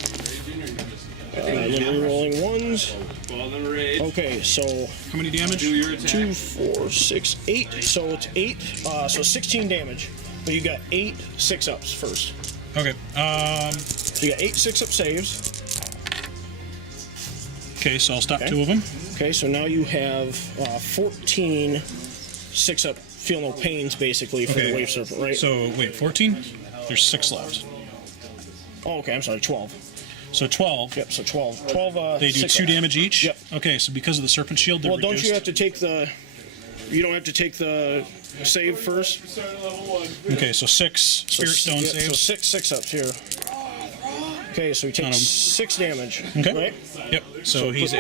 And then rerolling 1s. Okay, so How many damage? 2, 4, 6, 8. So it's 8. So 16 damage. But you got 8 6-ups first. Okay. So you got 8 6-up saves. Okay, so I'll stop Okay. 2 of them. Okay, so now you have 14 6-up feel no pains basically for the Wave Serpent, right? So, wait, 14? There's 6 left. Oh, okay, I'm sorry, 12. So 12. Yep, so 12. 12 They do 6 2 ups. damage each? Yep. Okay, so because of the Serpent Shield, they're Well, don't reduced. you have to take the... You don't have to take the save first? Okay, so 6 Spirit Stone Yep, saves. So 6 ups here. Okay, so he takes 6 damage. Okay. Right? Yep. So he's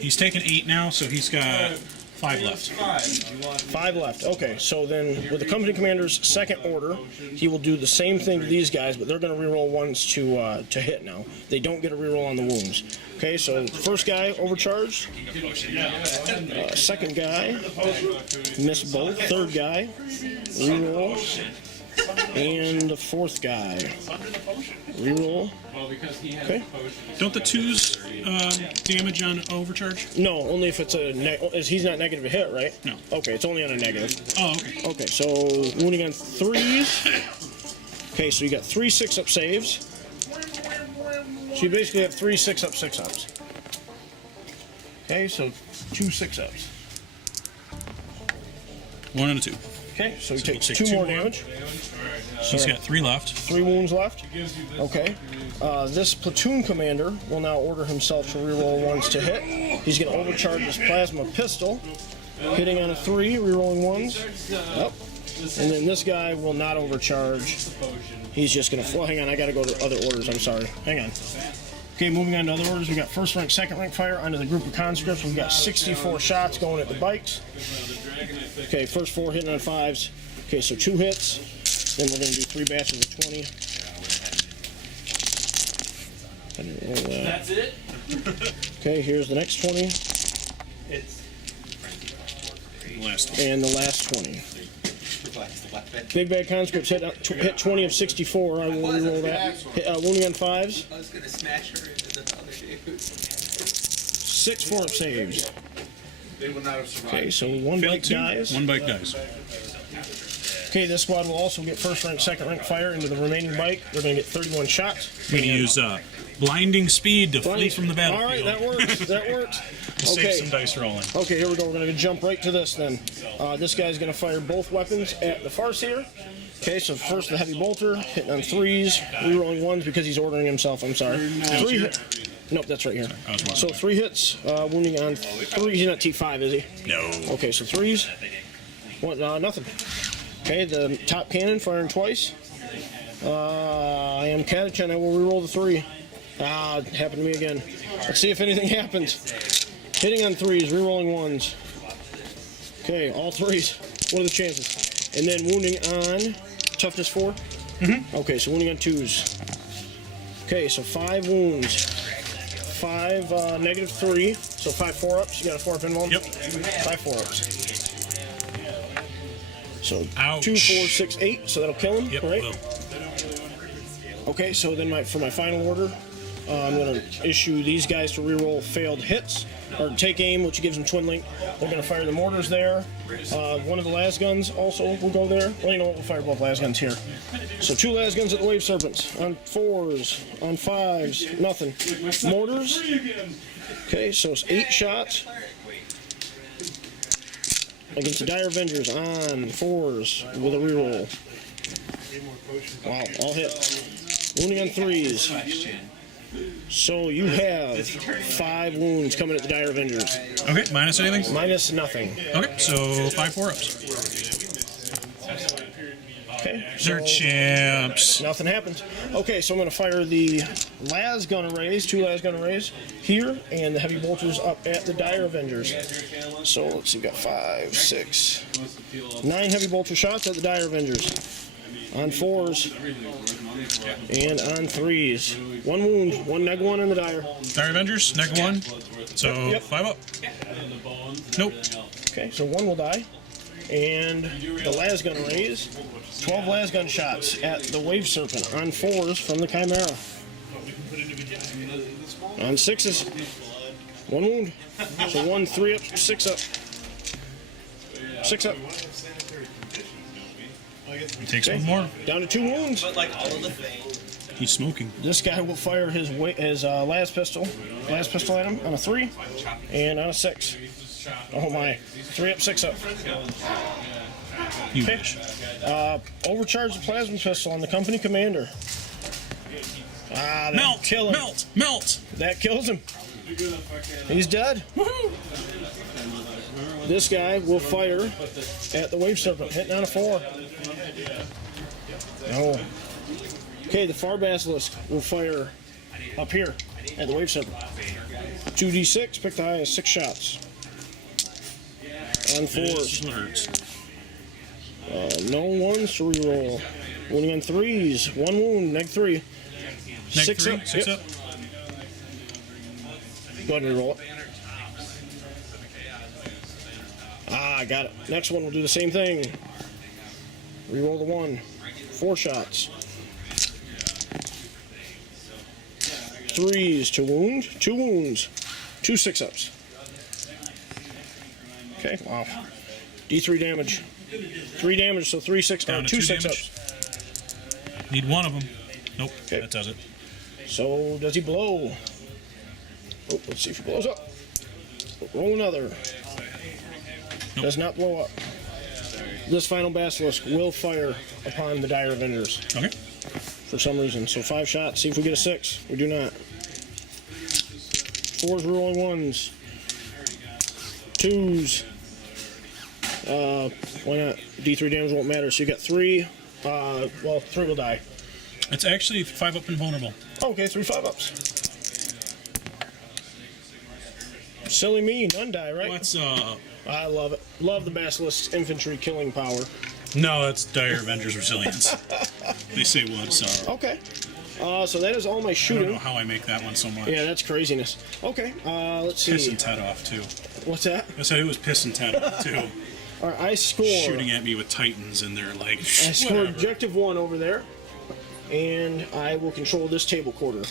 he's taken 8 now, so he's got 5 left. 5 left. Okay, so then with the company commander's second order, he will do the same thing to these guys, but they're going to reroll ones to hit now. They don't get a reroll on the wounds. Okay, so first guy overcharged. Second guy missed both. Third guy reroll. And the fourth guy reroll. Okay. Don't the 2s damage on overcharge? No, only if it's he's not negative to hit, right? No. Okay, it's only on a negative. Oh, okay. Okay, so wounding on 3s. Okay, so you got 3 6-up saves. So you basically have 3 6-up 6-ups. Okay, so 2 6-ups. 1 and a 2. Okay, so he takes take 2 more more. damage. He's got 3 left. 3 wounds left. Okay. This platoon commander will now order himself to reroll ones to hit. He's going to overcharge his plasma pistol, hitting on a 3, rerolling ones. Yep. And then this guy will not overcharge. He's just going to... Well, hang on, I got to go to other orders. I'm sorry. Hang on. Okay, moving on to other orders. We got first rank, second rank fire under the group of conscripts. We've got 64 shots going at the bikes. Okay, first 4 hitting on 5s. Okay, so 2 hits. Then we're going to do 3 batches of 20. I didn't roll that. That's it? Okay, here's the next 20. It's Last one. And the last 20. Big bad conscripts hit 20 of 64. I will reroll that. Wounding on 5s. I was gonna smash her into the other dude. 6 4 saves. They would not have survived. Okay, so 1 Failed bike 2. dies. 1 bike dies. Okay, this squad will also get first rank, second rank fire into the remaining bike. They're going to get 31 shots. We're going to use blinding speed to flee from the battlefield. All right, that works. That works. Save some dice rolling. Okay, here we go. We're going to jump right to this then. This guy's going to fire both weapons at the Farseer. Okay, so first the heavy bolter, hitting on 3s, rerolling 1s because he's ordering himself. I'm sorry. 3 hits. Nope, that's right here. So 3 hits, wounding on 3. He's not T5, is he? No. Okay, so 3s. What? Nothing. Okay, the top cannon firing twice. I am Catachan. I will reroll the 3. It happened to me again. Let's see if anything happens. Hitting on 3s, rerolling 1s. Okay, all 3s. What are the chances? And then wounding on toughness 4. Okay, so wounding on 2s. Okay, so 5 wounds. 5 negative 3. So 5 4-ups. You got a 4-up involved? Yep. 5 4-ups. So Ouch. 2, 4, 6, 8. So that'll kill him, Yep. right? Will. Okay, so then for my final order, I'm going to issue these guys to reroll failed hits, or take aim, which gives them twin link. They're going to fire the mortars there. One of the las guns also will go there. Well, you know what? We'll fire both las guns here. So 2 las guns at the wave serpents on 4s, on 5s, nothing. Mortars. Okay, so it's 8 shots against the Dire Avengers on 4s with a reroll. Wow, all hit. Wounding on 3s. So you have 5 wounds coming at the Dire Avengers. Okay, minus anything? Minus nothing. Okay, so 5 4-ups. Okay. They're champs. Nothing happens. Okay, so I'm going to fire the las gun arrays, 2 las gun arrays here, and the heavy bolters up at the Dire Avengers. So let's see, we've got 5, 6, 9 heavy bolter shots at the Dire Avengers. On 4s and on 3s. 1 wound, 1 neg 1 in the Dire. Dire Avengers, neg 1. So Yep. 5 up. Nope. Okay, so 1 will die. And the las gun arrays, 12 las gun shots at the Wave Serpent on 4s from the Chimera. On 6s, 1 wound. So 1, 3 up, 6 up. 6 up. He takes 1 more. Down to 2 wounds. But like all of the things. He's smoking. This guy will fire his las pistol at him on a 3 and on a 6. Oh my. 3 up, 6 up. You Okay. bitch. Overcharge the plasma pistol on the company commander. Ah, Melt! kill him. Melt! Melt! That kills him. He's dead. Woohoo! This guy will fire at the Wave Serpent, hitting on a 4. No. Okay, the Far Basilisk will fire up here at the Wave Serpent. 2d6, pick the highest, 6 shots. On 4s. Hurts. No 1s to reroll. Wounding on 3s. 1 wound, -3. Neg 6 3, up. 6 Yep. up. Go ahead and reroll it. Ah, I got it. Next one will do the same thing. Reroll the 1. 4 shots. 3s to wound. 2 wounds. 2 6-ups. Okay, wow. D3 damage. 3 damage, so 3 6 Down or to 2 2 6-ups. Need one of them. Nope, Okay. that does it. So does he blow? Oh, let's see if he blows up. Roll another. Nope. Does not blow up. This final basilisk will fire upon the Dire Avengers Okay. for some reason. So 5 shots. See if we get a 6. We do not. 4s rolling 1s. 2s. Why not? D3 damage won't matter. So you got 3. Well, 3 will die. It's actually 5 up and vulnerable. Okay, 3 5-ups. Silly me, none die, right? What's I love it. Love the Basilisk's infantry killing power. No, that's Dire Avengers Resilience. They say what, so Okay. So that is all my I don't shooting. know how I make that one so much. Yeah, that's craziness. Okay, let's see. Pissing Ted off too. What's that? I said it was pissing Ted off too. All right, I score. Shooting at me with Titans and they're like, I scored whatever. objective 1 over there, and I will control this table quarter.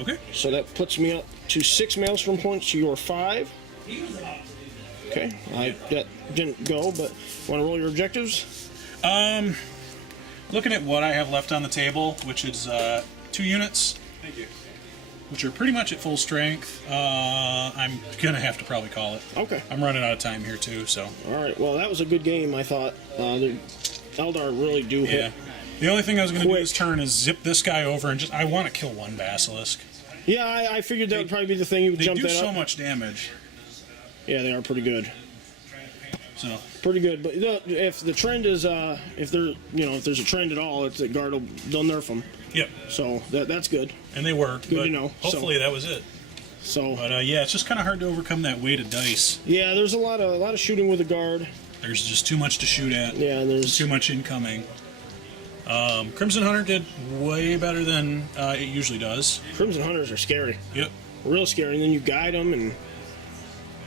Okay. So that puts me up to 6 Maelstrom points to your 5. Okay, that didn't go, but want to roll your objectives? Looking at what I have left on the table, which is 2 units. Thank you. Which are pretty much at full strength. I'm gonna have to probably call it. Okay. I'm running out of time here too, so. All right. Well, that was a good game. I thought the Eldar really do Yeah. hit. The only thing I was gonna do Quick. this turn is zip this guy over and I want to kill 1 basilisk. Yeah, I figured that would probably be the thing. You would They jump do that so up. much damage. Yeah, they are pretty good. So Pretty good. But if the trend is, if there's a trend at all, it's that guard they'll nerf them. yep, So that's good. and they were. Good but to know. Hopefully that was it. So But yeah, it's just kind of hard to overcome that weight of dice. yeah, there's a lot of shooting with the guard. There's just too much to shoot at. Yeah, and there's Too much incoming. Crimson Hunter did way better than it usually does. Crimson Hunters are scary, Yep. real scary. And then you guide them, and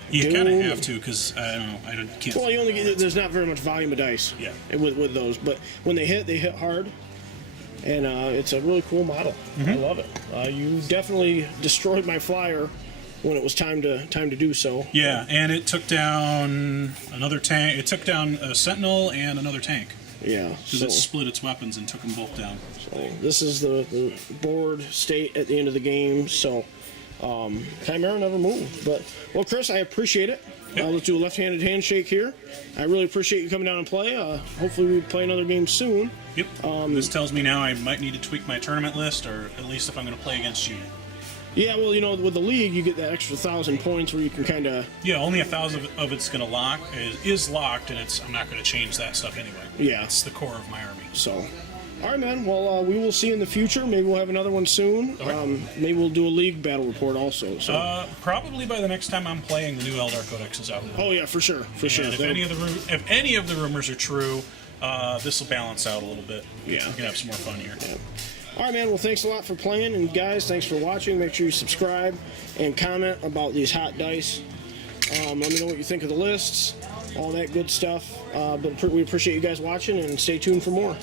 You kind of Doom. have to because I don't know. Can't. well, you only get, there's not very much volume of dice. Yeah. With those, but when they hit hard, and it's a really cool model. Mm-hmm. I love it. You definitely destroyed my flyer when it was time to do so. Yeah, and it took down another tank. It took down a Sentinel and another tank Yeah. because it split its weapons and took them both down. So this is the board state at the end of the game. So Chimera never moved. But well, Chris, I appreciate it. Yep. Let's do a left-handed handshake here. I really appreciate you coming down and play. Hopefully we play another game soon. Yep. This tells me now I might need to tweak my tournament list, or at least if I'm going to play against you. Yeah, well, with the league, you get that extra 1,000 points where you can kind of. Yeah, only 1,000 of it's going to lock is locked, and I'm not going to change that stuff anyway. Yeah. It's the core of my army. So, all right, man. Well, we will see you in the future. Maybe we'll have another one soon. Okay. Maybe we'll do a league battle report also. So. Probably by the next time I'm playing, the new Eldar Codex is out. Oh yeah, for sure, for sure. And if any of the rumors are true, this will balance out a little bit. Yeah. We can have some more fun here. Yeah. All right, man. Well, thanks a lot for playing, and guys, thanks for watching. Make sure you subscribe and comment about these hot dice. Let me know what you think of the lists, all that good stuff. But we appreciate you guys watching, and stay tuned for more.